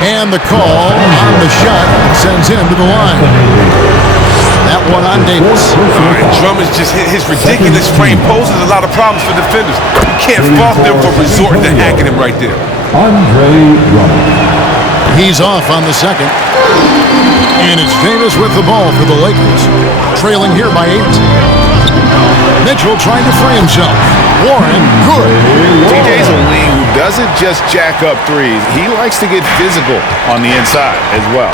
And the call on the shot sends him to the line. That one on Davis. Drummond's just hit his ridiculous frame poses a lot of problems for defenders. You can't fault them for resorting to hacking him right there. Andre Drummond. He's off on the second. And it's Davis with the ball for the Lakers. Trailing here by 8. Mitchell trying to free himself. Warren, good. TJ's a wing who doesn't just jack up threes. He likes to get physical on the inside as well.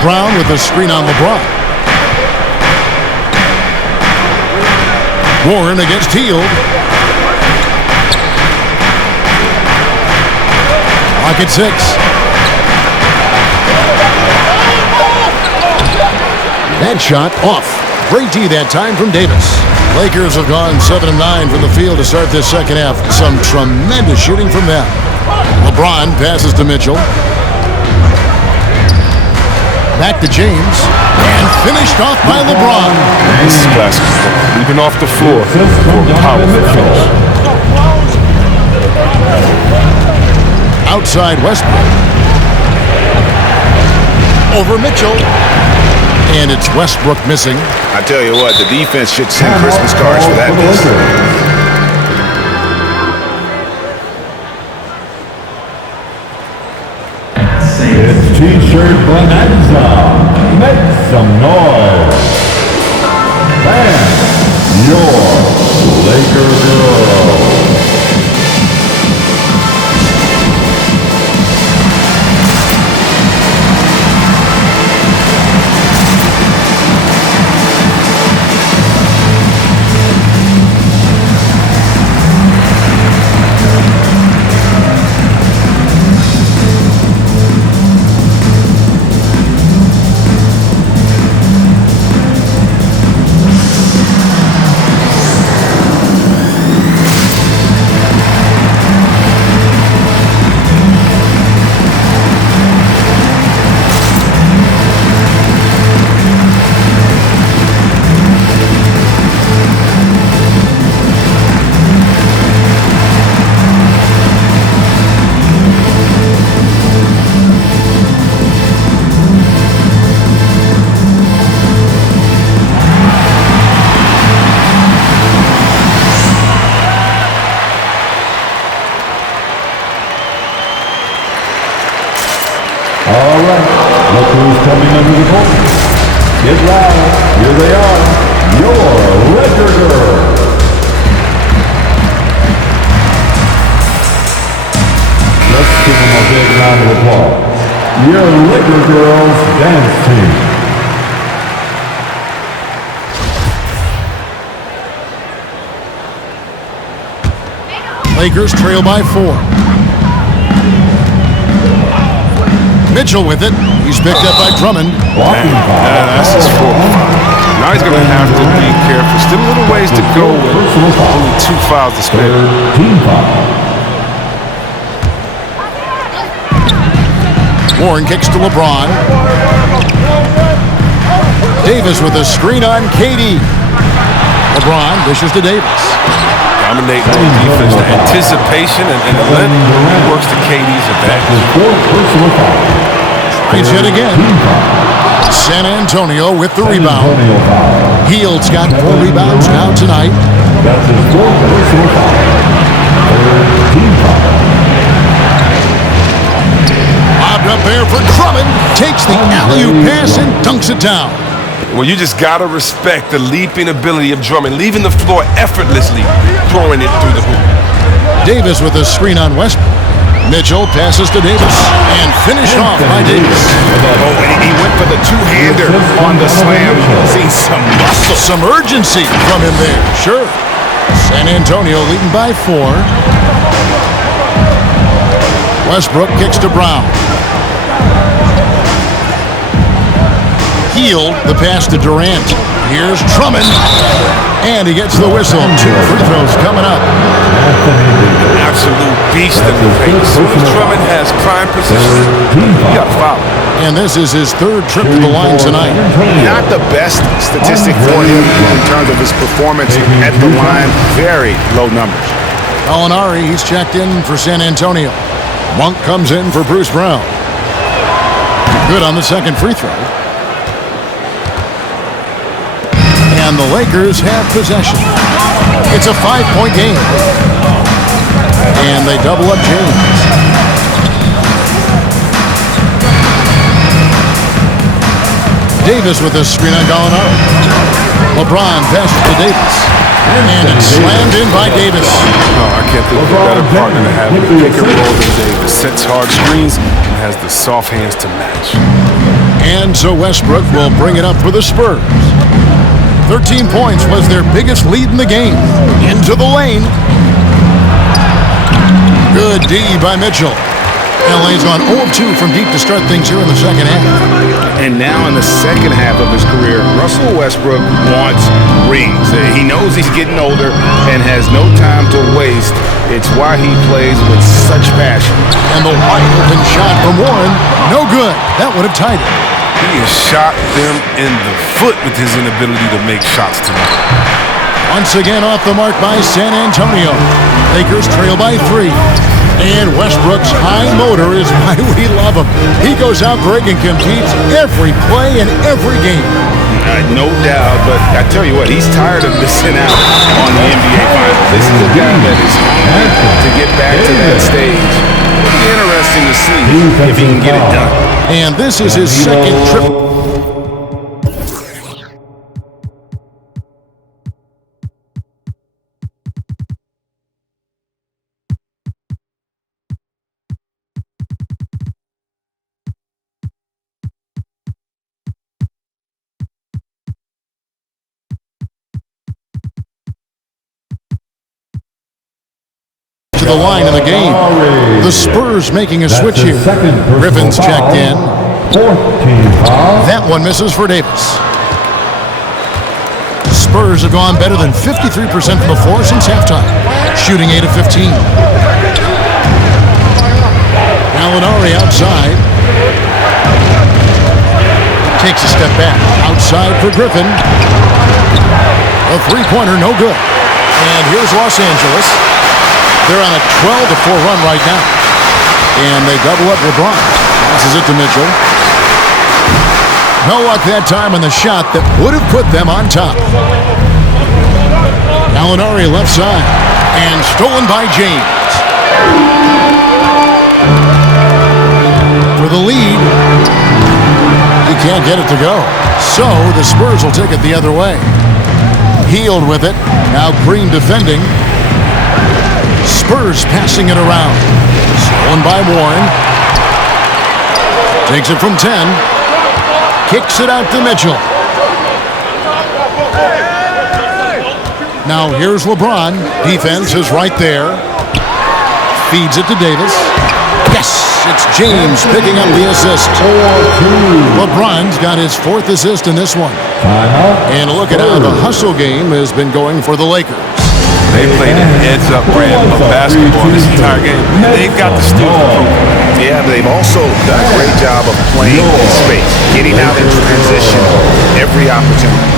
Brown with a screen on LeBron. Warren against Hield. Clock at 6. That shot off. Great D that time from Davis. Lakers have gone 7-9 from the field to start this second half. Some tremendous shooting from them. LeBron passes to Mitchell. Back to James. And finished off by LeBron. This is classic. Even off the floor for a powerful finish. Outside Westbrook. Over Mitchell. And it's Westbrook missing. I tell you what, the defense should send Christmas cards for that miss. It's T-shirt Bonanza. Make some noise. And your Laker girl. All right, look who's coming under the ball. Get loud. Here they are. Your Laker girls. Let's give them a big round of applause. Your Laker girls dance team. Lakers trail by 4. Mitchell with it. He's picked up by Drummond. That's his 4th. Now he's going to have to be careful. Still a little ways to go with only 2 fouls to spare. Team foul. Warren kicks to LeBron. Davis with a screen on KD. LeBron dishes to Davis. Dominating on defense. The anticipation and the length works to KD's advantage. Tries yet again. San Antonio with the rebound. Hield's got 4 rebounds now tonight. That's his fourth personal foul. Third team foul. Lobbed up there for Drummond. Takes the alley-oop pass and dunks it down. Well, you just gotta respect the leaping ability of Drummond, leaving the floor effortlessly, throwing it through the hoop. Davis with a screen on Westbrook. Mitchell passes to Davis and finished off by Davis. Oh, and he went for the two-hander on the slam. See some muscle. Some urgency from him there, sure. San Antonio leading by 4. Westbrook kicks to Brown. Hield the pass to Durant. Here's Drummond. And he gets the whistle. 2 free throws coming up. Absolute beast in the paint. As soon as Drummond has prime position, you gotta foul. And this is his 3rd trip to the line tonight. Not the best statistic for him in terms of his performance at the line. Very low numbers. Gallinari, he's checked in for San Antonio. Monk comes in for Bruce Brown. Good on the 2nd free throw. And the Lakers have possession. It's a 5-point game. And they double up James. Davis with a screen on Gallinari. LeBron passes to Davis. And it's slammed in by Davis. Oh, I can't think of a better partner to have in the pick and roll than Davis. Sets hard screens and has the soft hands to match. And so Westbrook will bring it up for the Spurs. 13 points was their biggest lead in the game. Into the lane. Good D by Mitchell. LA's gone 0-2 from deep to start things here in the second half. And now in the second half of his career, Russell Westbrook wants rings. He knows he's getting older and has no time to waste. It's why he plays with such passion. And the wide open shot from Warren, no good. That would have tied it. He has shot them in the foot with his inability to make shots tonight. Once again off the mark by San Antonio. Lakers trail by 3. And Westbrook's high motor is why we love him. He goes out big and competes every play and every game. No doubt, but I tell you what, he's tired of missing out on the NBA Finals. This is a guy that is hungry to get back to that stage. It'll be interesting to see if he can get it done. And this is his second trip. To the line in the game. The Spurs making a switch here. Griffin's checked in. That one misses for Davis. Spurs have gone better than 53% from the floor since halftime, shooting 8 of 15. Gallinari outside. Takes a step back. Outside for Griffin. A three-pointer, no good. And here's Los Angeles. They're on a 12-4 run right now. And they double up LeBron. Passes it to Mitchell. No luck that time on the shot that would have put them on top. Gallinari left side. And stolen by James. For the lead. He can't get it to go. So the Spurs will take it the other way. Hield with it. Now Green defending. Spurs passing it around. Stolen by Warren. Takes it from 10. Kicks it out to Mitchell. Now here's LeBron. Defense is right there. Feeds it to Davis. Yes, it's James picking up the assist. LeBron's got his 4th assist in this one. And look at how the hustle game has been going for the Lakers. They played an heads-up brand of basketball this entire game. They've got the steal. Yeah, but they've also done a great job of playing in space, getting out in transition every opportunity.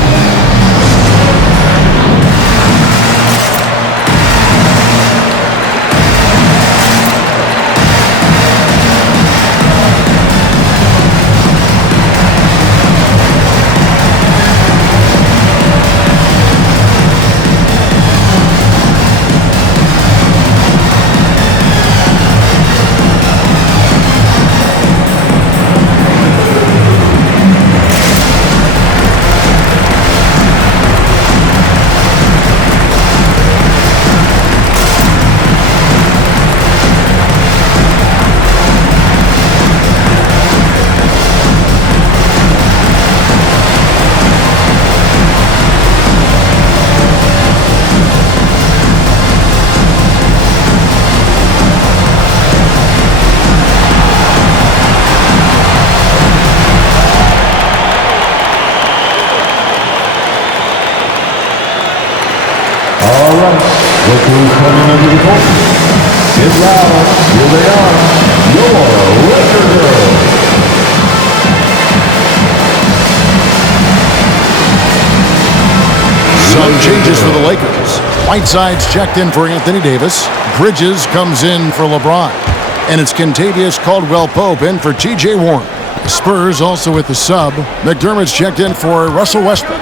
coming under the court. Get loud. Here they are. Your Laker Girls. Some changes for the Lakers. Whiteside's checked in for Anthony Davis. Bridges comes in for LeBron. And it's Kentavious Caldwell-Pope in for T.J. Warren. The Spurs also with the sub. McDermott's checked in for Russell Westbrook.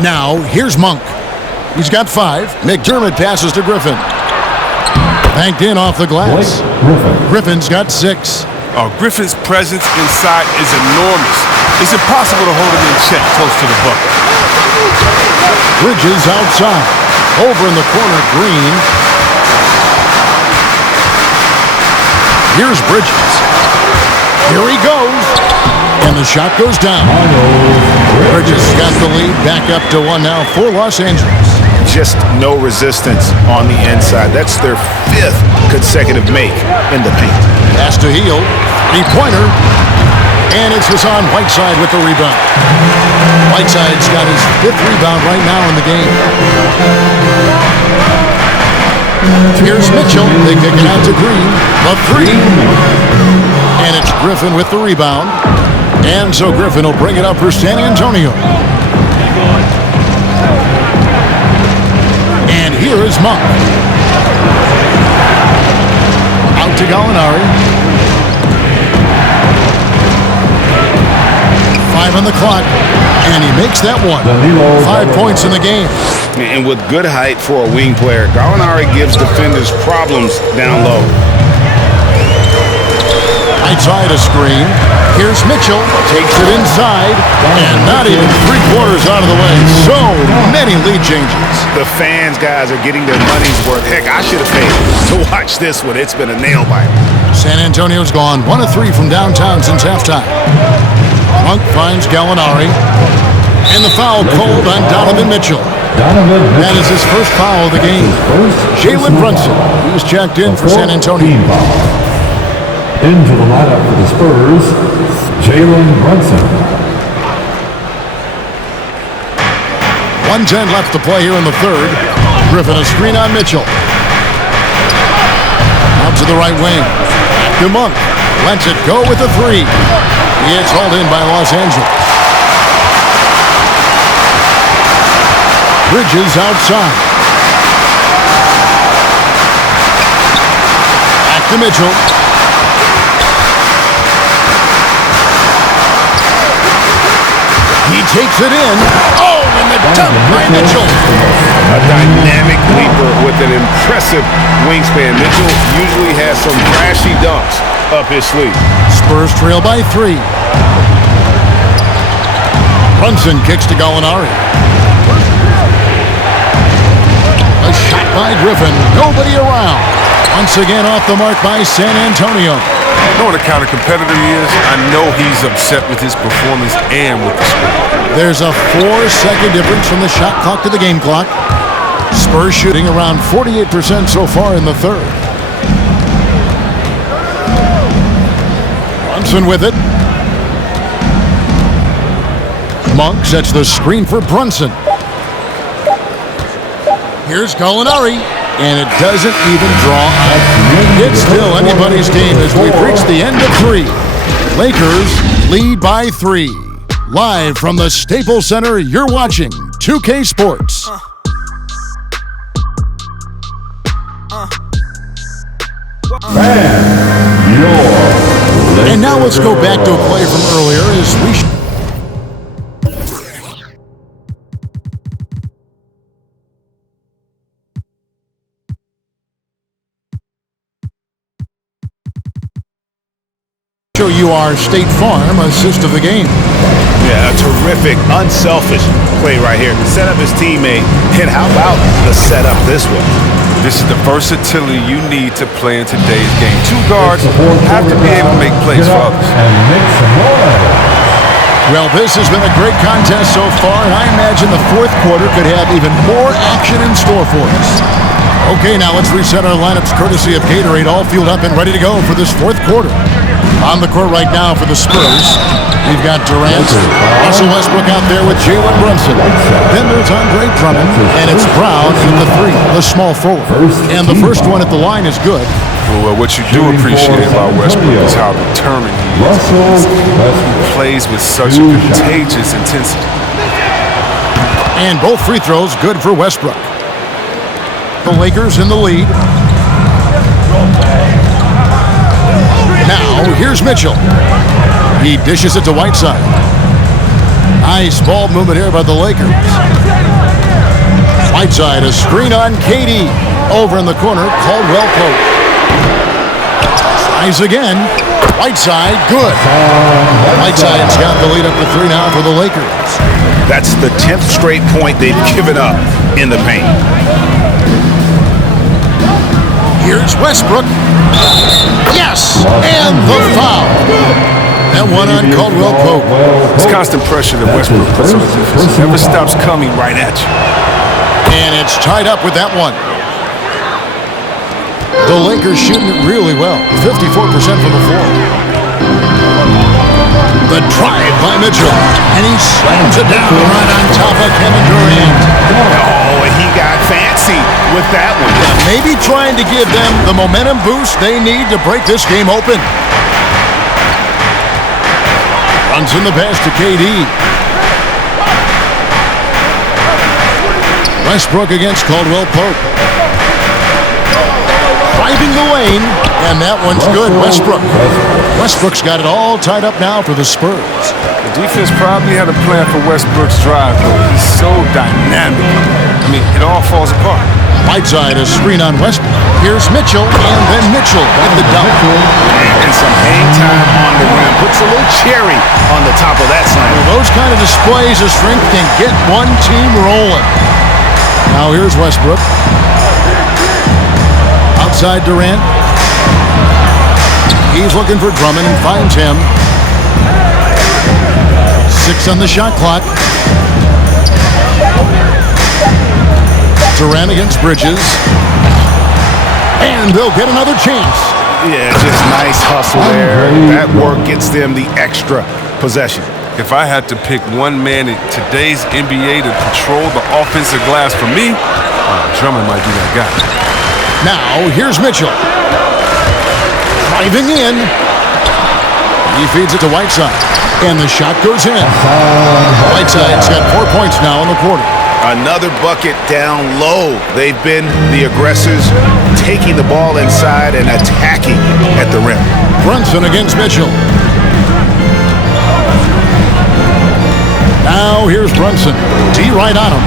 Now, here's Monk. He's got 5. McDermott passes to Griffin. Banked in off the glass. Griffin's got 6. Oh, Griffin's presence inside is enormous. It's impossible to hold him in check close to the bucket. Bridges outside. Over in the corner, Green. Here's Bridges. Here he goes. And the shot goes down. Bridges got the lead back up to 1 now for Los Angeles. Just no resistance on the inside. That's their 5th consecutive make in the paint. Pass to Hield. 3-pointer. And it's Hassan Whiteside with the rebound. Whiteside's got his 5th rebound right now in the game. Here's Mitchell. They kick it out to Green. The 3. And it's Griffin with the rebound. And so Griffin will bring it up for San Antonio. And here is Monk. Out to Gallinari. 5 on the clock, and he makes that one. 5 points in the game. And with good height for a wing player, Gallinari gives defenders problems down low. Outside a screen. Here's Mitchell. Takes it inside, and not even 3/4 out of the way. So many lead changes. The fans, guys, are getting their money's worth. Heck, I should have paid to watch this one. It's been a nail-biter. San Antonio's gone 1 of 3 from downtown since halftime. Monk finds Gallinari. And the foul called on Donovan Mitchell. That is his first foul of the game. Jalen Brunson, he's checked in for San Antonio. Into the lineup for the Spurs, Jalen Brunson. 1:10 left to play here in the third. Griffin a screen on Mitchell. Out to the right wing. Back to Monk. Lets it go with a 3. He is hauled in by Los Angeles. Bridges outside. Back to Mitchell. He takes it in. Oh, and the dunk by Mitchell. A dynamic leaper with an impressive wingspan. Mitchell usually has some flashy dunks up his sleeve. Spurs trail by 3. Brunson kicks to Gallinari. A shot by Griffin. Nobody around. Once again off the mark by San Antonio. You know what a counter competitor he is? I know he's upset with his performance and with the score. There's a 4-second difference from the shot clock to the game clock. Spurs shooting around 48% so far in the third. Brunson with it. Monk sets the screen for Brunson. Here's Gallinari, and it doesn't even draw out. It's still anybody's game as we've reached the end of 3. Lakers lead by 3. Live from the Staples Center, you're watching 2K Sports. And now let's go back to a play from earlier as we show you our State Farm assist of the game. Yeah, a terrific, unselfish play right here. Set up his teammate, and how about the setup this way? This is the versatility you need to play in today's game. 2 guards have to be able to make plays for others. Well, this has been a great contest so far, and I imagine the fourth quarter could have even more action in store for us. Okay, now let's reset our lineups courtesy of Gatorade, all fueled up and ready to go for this fourth quarter. On the court right now for the Spurs, we've got Durant, Russell Westbrook out there with Jalen Brunson. Then there's Andre Drummond, and it's Brown with the three, the small forward. And the first one at the line is good. Well, what you do appreciate about Westbrook is how determined he is. He plays with such a contagious intensity. And both free throws good for Westbrook. The Lakers in the lead. Now, here's Mitchell. He dishes it to Whiteside. Nice ball movement here by the Lakers. Whiteside, a screen on KD. Over in the corner, Caldwell Pope. Tries again. Whiteside, good. Whiteside's got the lead up to 3 now for the Lakers. That's the 10th straight point they've given up in the paint. Here's Westbrook. Yes, and the foul. That one on Caldwell Pope. It's constant pressure that Westbrook puts on the defense. It never stops coming right at you. And it's tied up with that one. The Lakers shooting it really well. 54% from the floor. The drive by Mitchell. And he slams it down right on top of Kevin Durant. Oh, and he got fancy with that one. Maybe trying to give them the momentum boost they need to break this game open. Runs in the pass to KD. Westbrook against Caldwell Pope. Driving the lane, and that one's good. Westbrook's got it all tied up now for the Spurs. The defense probably had a plan for Westbrook's drive, though. He's so dynamic. I mean, it all falls apart. Whiteside, a screen on Westbrook. Here's Mitchell, and then Mitchell with the dunk. And some hang time on the rim. Puts a little cherry on the top of that slam. Well, those kind of displays of strength can get one team rolling. Now here's Westbrook. Outside Durant. He's looking for Drummond and finds him. 6 on the shot clock. Durant against Bridges. And they'll get another chance. Yeah, just nice hustle there. That work gets them the extra possession. If I had to pick one man in today's NBA to control the offensive glass for me, Drummond might be that guy. Now, here's Mitchell. Driving in. He feeds it to Whiteside. And the shot goes in. Whiteside's got 4 points now in the quarter. Another bucket down low. They've been the aggressors, taking the ball inside and attacking at the rim. Brunson against Mitchell. Now here's Brunson. D right on him.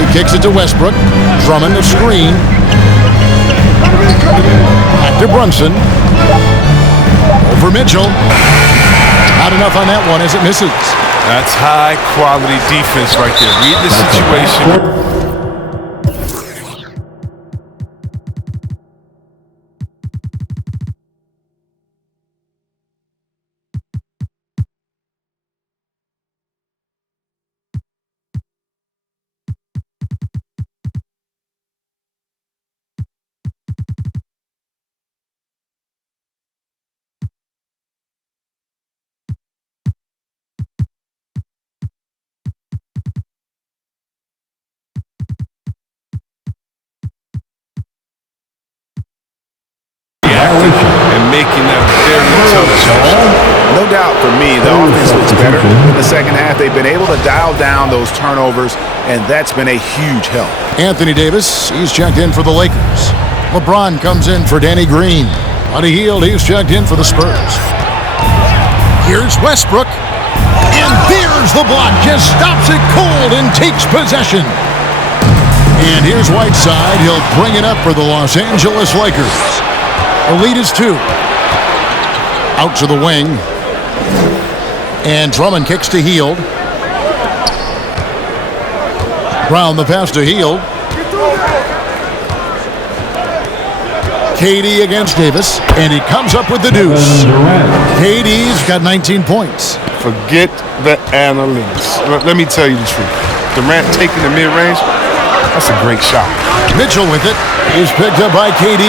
He kicks it to Westbrook. Drummond the screen. Back to Brunson. Over Mitchell. Not enough on that one as it misses. That's high-quality defense right there. Read the situation. And making that very intelligent. No doubt for me, the offense looks better in the second half. They've been able to dial down those turnovers, and that's been a huge help. Anthony Davis, he's checked in for the Lakers. LeBron comes in for Danny Green. Buddy Hield, he's checked in for the Spurs. Here's Westbrook. And there's the block. Just stops it cold and takes possession. And here's Whiteside. He'll bring it up for the Los Angeles Lakers. The lead is 2. Out to the wing. And Drummond kicks to Hield. Brown the pass to Hield. KD against Davis. And he comes up with the deuce. KD's got 19 points. Forget the analytics. Let me tell you the truth. Durant taking the mid-range, that's a great shot. Mitchell with it. Is picked up by KD.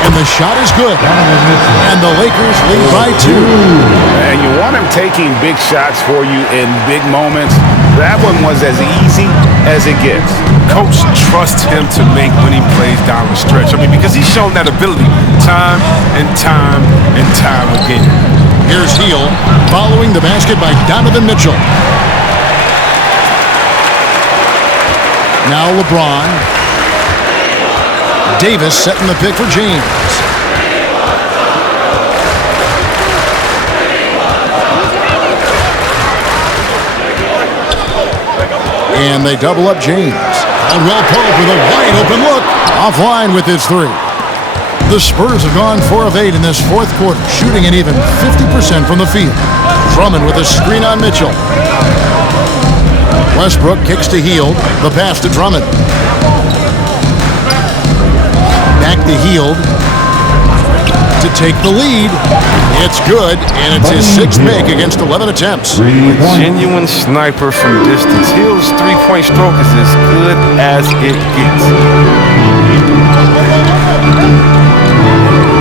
And the shot is good. And the Lakers lead by 2. And you want him taking big shots for you in big moments. That one was as easy as it gets. Coach trusts him to make winning plays down the stretch. I mean, because he's shown that ability time and time and time again. Here's Hield following the basket by Donovan Mitchell. Now LeBron. Davis setting the pick for James. And they double up James. Caldwell Pope with a wide open look. Offline with his 3. The Spurs have gone 4 of 8 in this fourth quarter, shooting an even 50% from the field. Drummond with a screen on Mitchell. Westbrook kicks to Hield. The pass to Drummond. Back to Hield to take the lead. It's good, and it's his 6th make against 11 attempts. A genuine sniper from distance. Hield's three-point stroke is as good as it gets.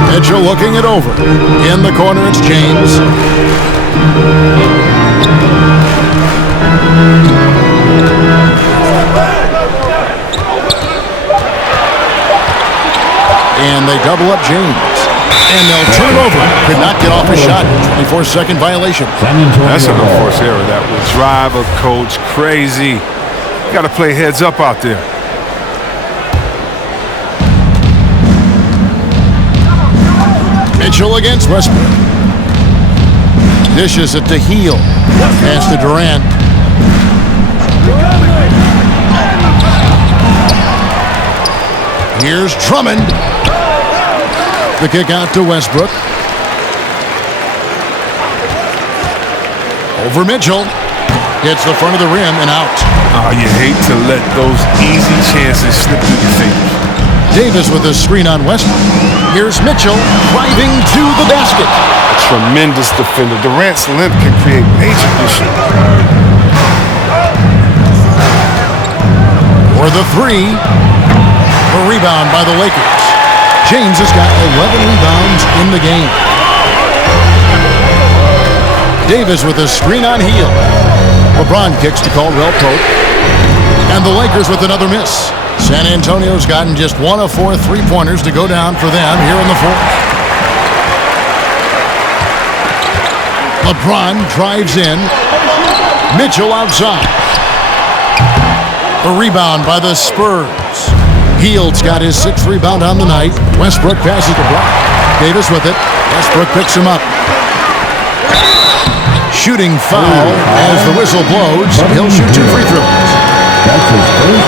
Mitchell looking it over. In the corner, it's James. And they double up James. And they'll turn it over. Could not get off a shot. 24-second violation. That's an unforced error that will drive a coach crazy. Got to play heads up out there. Mitchell against Westbrook. Dishes it to Hield. Pass to Durant. Here's Drummond. The kick out to Westbrook. Over Mitchell. Hits the front of the rim and out. Oh, you hate to let those easy chances slip through your fingers. Davis with a screen on Westbrook. Here's Mitchell driving to the basket. A tremendous defender. Durant's length can create major issues. For the 3. A rebound by the Lakers. James has got 11 rebounds in the game. Davis with a screen on Hield. LeBron kicks to Caldwell Pope. And the Lakers with another miss. San Antonio's gotten just 1 of 4 3-pointers to go down for them here in the fourth. LeBron drives in. Mitchell outside. A rebound by the Spurs. Hield's got his 6th rebound on the night. Westbrook passes to Brock. Davis with it. Westbrook picks him up. Shooting foul as the whistle blows. He'll shoot 2 free throws.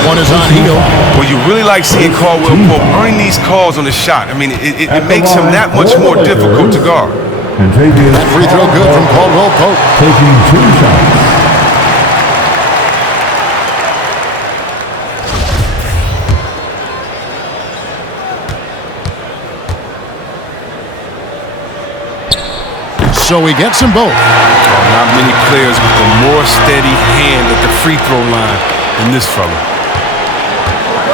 One is on Hield. Well, you really like seeing Caldwell Pope earning these calls on the shot. I mean, it makes him that much more difficult to guard. That free throw good from Caldwell Pope. Taking 2 shots. So he gets them both. Not many players with a more steady hand at the free throw line than this fella.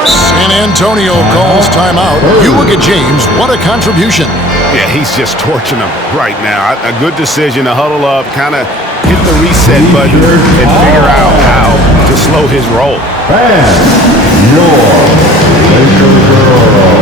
San Antonio calls timeout. You look at James. What a contribution. Yeah, he's just torching them right now. A good decision to huddle up, kind of hit the reset button and figure out how to slow his roll. And your Laker girl.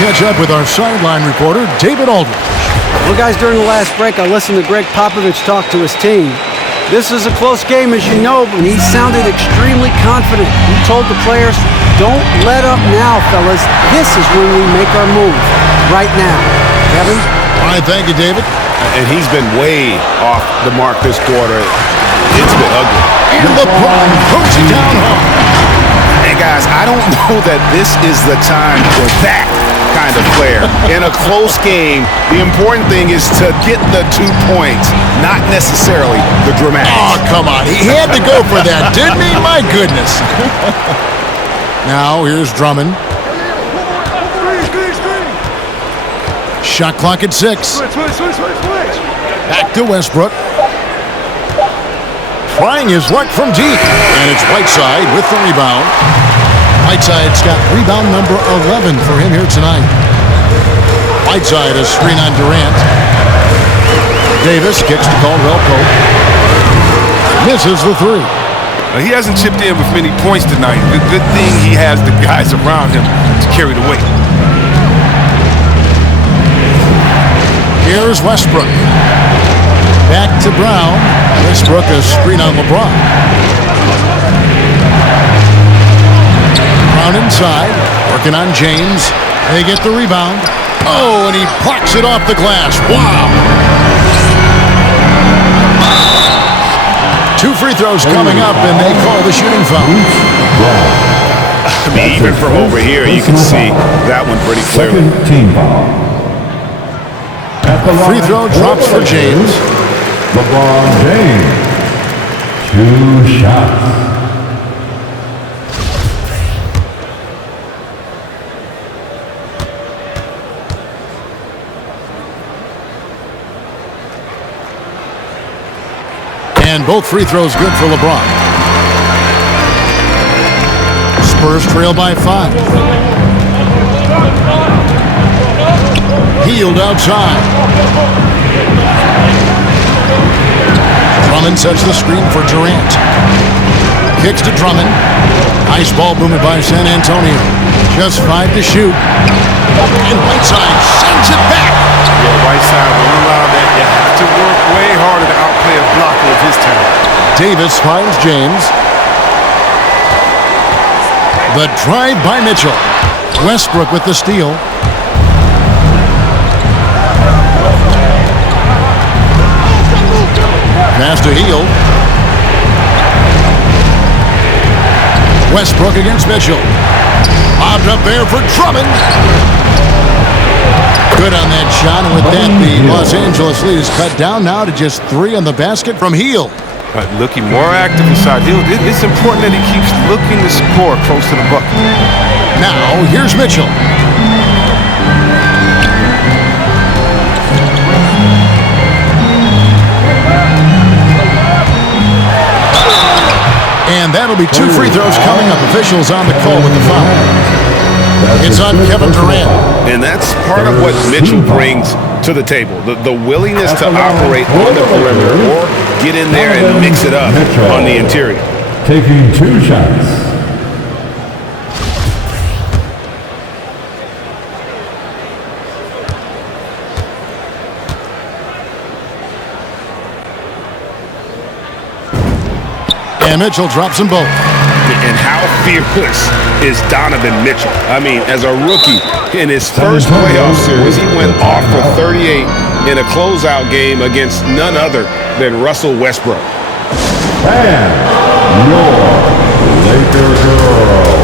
catch up with our sideline reporter, David Aldridge. Well, guys, during the last break, I listened to Greg Popovich talk to his team. This is a close game, as you know, but he sounded extremely confident. He told the players, don't let up now, fellas. This is when we make our move. Right now. Kevin? All right, thank you, David. And he's been way off the mark this quarter. It's been ugly. And LeBron puts it down hard. And guys, I don't know that this is the time for that kind of player. In a close game, the important thing is to get the 2 points, not necessarily the dramatics. Oh, come on. He had to go for that, didn't he? My goodness. Now, here's Drummond. Shot clock at 6. Back to Westbrook. Trying his luck from deep. And it's Whiteside with the rebound. Whiteside's got rebound number 11 for him here tonight. Whiteside a screen on Durant. Davis kicks to Caldwell Pope. Misses the 3. He hasn't chipped in with many points tonight. Good thing he has the guys around him to carry the weight. Here's Westbrook. Back to Brown. Westbrook a screen on LeBron. Brown inside, working on James. They get the rebound. Oh, and he plucks it off the glass. Wow. 2 free throws coming up, and they call the shooting foul. I mean, even from over here, you can see that one pretty clearly. Team foul. Free throw drops for James. LeBron James. 2 shots. And both free throws good for LeBron. Spurs trail by 5. Healed outside. Drummond sets the screen for Durant. Kicks to Drummond. Nice ball movement by San Antonio. Just 5 to shoot. And Whiteside sends it back. Yeah, Whiteside won't allow that. You have to work way harder to outplay a blocker of his talent. Davis finds James. The drive by Mitchell. Westbrook with the steal. Pass to Hield. Westbrook against Mitchell. Bobbed up there for Drummond. Good on that shot, and with that, the Los Angeles lead is cut down now to just 3 on the basket from Hield. But looking more active inside Hield. It's important that he keeps looking to score close to the bucket. Now, here's Mitchell. And that'll be 2 free throws coming up. Officials on the call with the foul. It's on Kevin Durant. And that's part of what Mitchell brings to the table. The willingness to operate on the perimeter or get in there and mix it up on the interior. Taking 2 shots. And Mitchell drops them both. And how fearless is Donovan Mitchell? I mean, as a rookie in his first playoff series, he went off for 38 in a closeout game against none other than Russell Westbrook. And your Laker girl.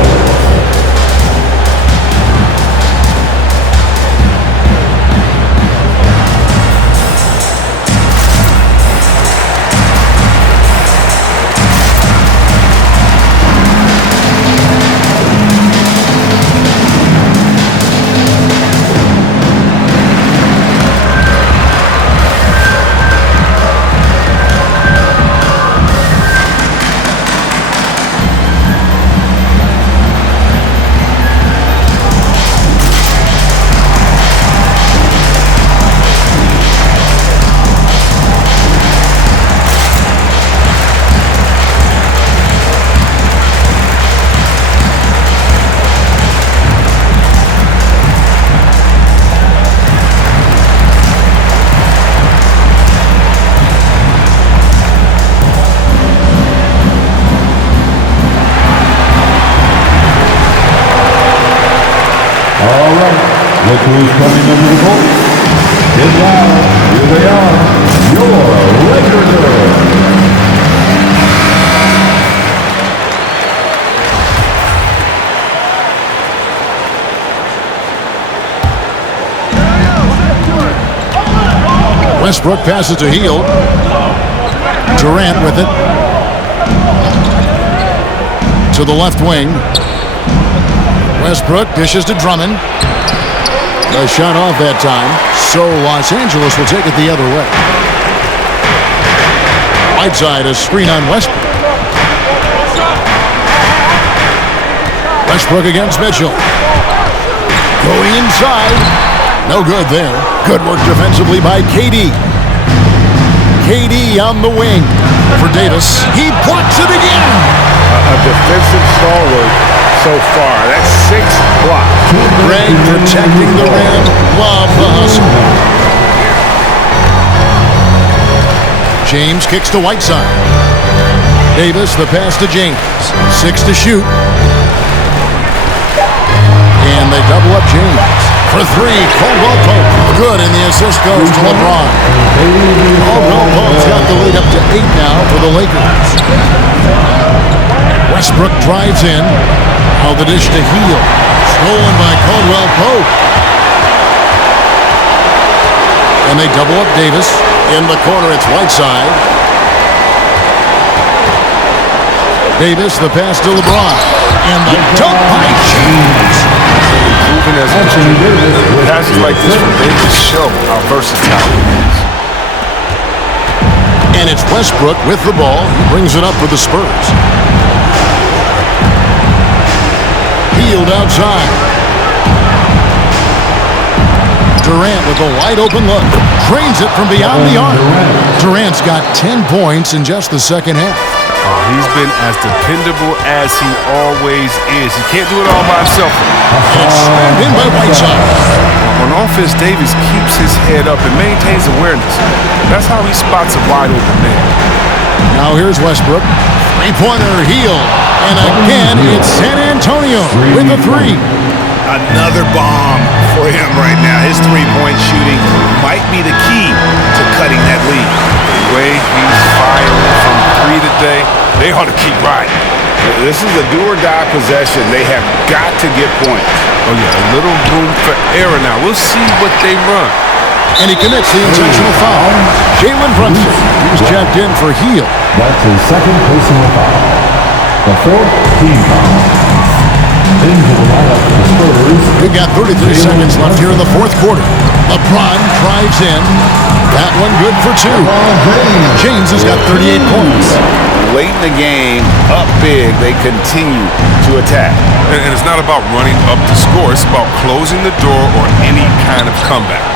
All right, look who's coming into the boat. Get loud. Here they are, your Laker girls. Westbrook passes to Hield. Durant with it. To the left wing. Westbrook dishes to Drummond. The shot off that time. So Los Angeles will take it the other way. Whiteside, a screen on Westbrook. Westbrook against Mitchell. Going inside. No good there. Good work defensively by KD. KD on the wing for Davis. He blocks it again. A defensive stalwart so far. That's 6 blocks. Greg protecting the rim. Love the hustle. James kicks to Whiteside. Davis, the pass to James. 6 to shoot. And they double up James. For 3, Caldwell Pope. Good, and the assist goes to LeBron. Caldwell Pope's got the lead up to 8 now for the Lakers. Westbrook drives in. Now the dish to Hield. Stolen by Caldwell Pope. And they double up Davis. In the corner, it's Whiteside. Davis, the pass to LeBron. And the dunk by James. Improving as a team. Passes like this from day to show how versatile he is. And it's Westbrook with the ball. He brings it up for the Spurs. Hield outside. Durant with a wide open look. Drains it from beyond the arc. Durant's got 10 points in just the second half. He's been as dependable as he always is. He can't do it all by himself. It's slammed in by Whiteside. On offense, Davis keeps his head up and maintains awareness. That's how he spots a wide open man. Now here's Westbrook. Three-pointer, Hield. And again, it's San Antonio with a 3. Another bomb for him right now. His three-point shooting might be the key to cutting that lead. The way he's firing from 3 today, they ought to keep riding. This is a do-or-die possession. They have got to get points. Oh, yeah, a little room for error now. We'll see what they run. And he commits the intentional foul. Jalen Brunson, he's checked in for Hield. That's his second personal foul. The 4th team foul. Into the lineup for the Spurs. We've got 33 seconds left here in the 4th quarter. LeBron drives in. That one good for 2. James has got 38 points. Late in the game, up big, they continue to attack. And it's not about running up to score. It's about closing the door or any kind of comeback.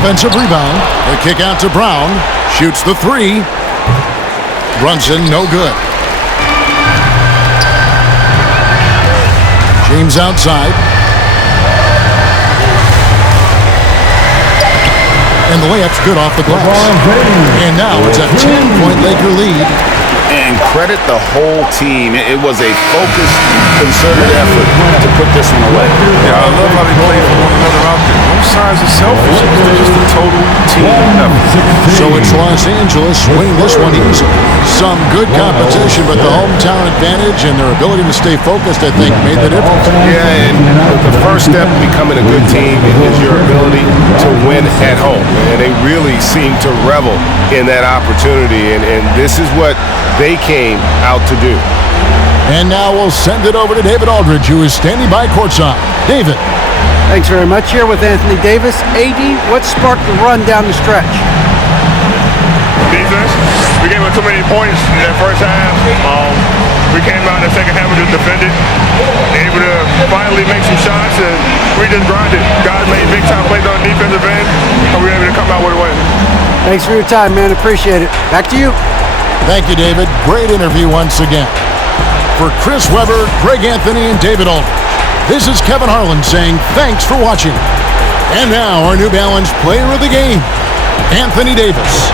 Offensive rebound. The kick out to Brown. Shoots the 3. Brunson, no good. James outside. And the layup's good off the glass. And now it's a 10-point Laker lead. And credit the whole team. It was a focused, concerted effort to put this one away. Yeah, I love how they play for one another out there. No signs of selfishness. They're just a total team effort. So it's Los Angeles winning this one easy. Some good competition, but the hometown advantage and their ability to stay focused, I think, made the difference. Yeah, and the first step in becoming a good team is your ability to win at home. And they really seem to revel in that opportunity. And this is what they came out to do. And now we'll send it over to David Aldridge, who is standing by courtside. David. Thanks very much. Here with Anthony Davis. AD, what sparked the run down the stretch? Defense. We gave up too many points in that first half. We came out in the second half and just defended. Able to finally make some shots, and we just grinded. Guys made big-time plays on the defensive end, and we were able to come out with a win. Thanks for your time, man. Appreciate it. Back to you. Thank you, David. Great interview once again. For Chris Webber, Greg Anthony, and David Aldridge, this is Kevin Harlan saying thanks for watching. And now our New Balance player of the game, Anthony Davis.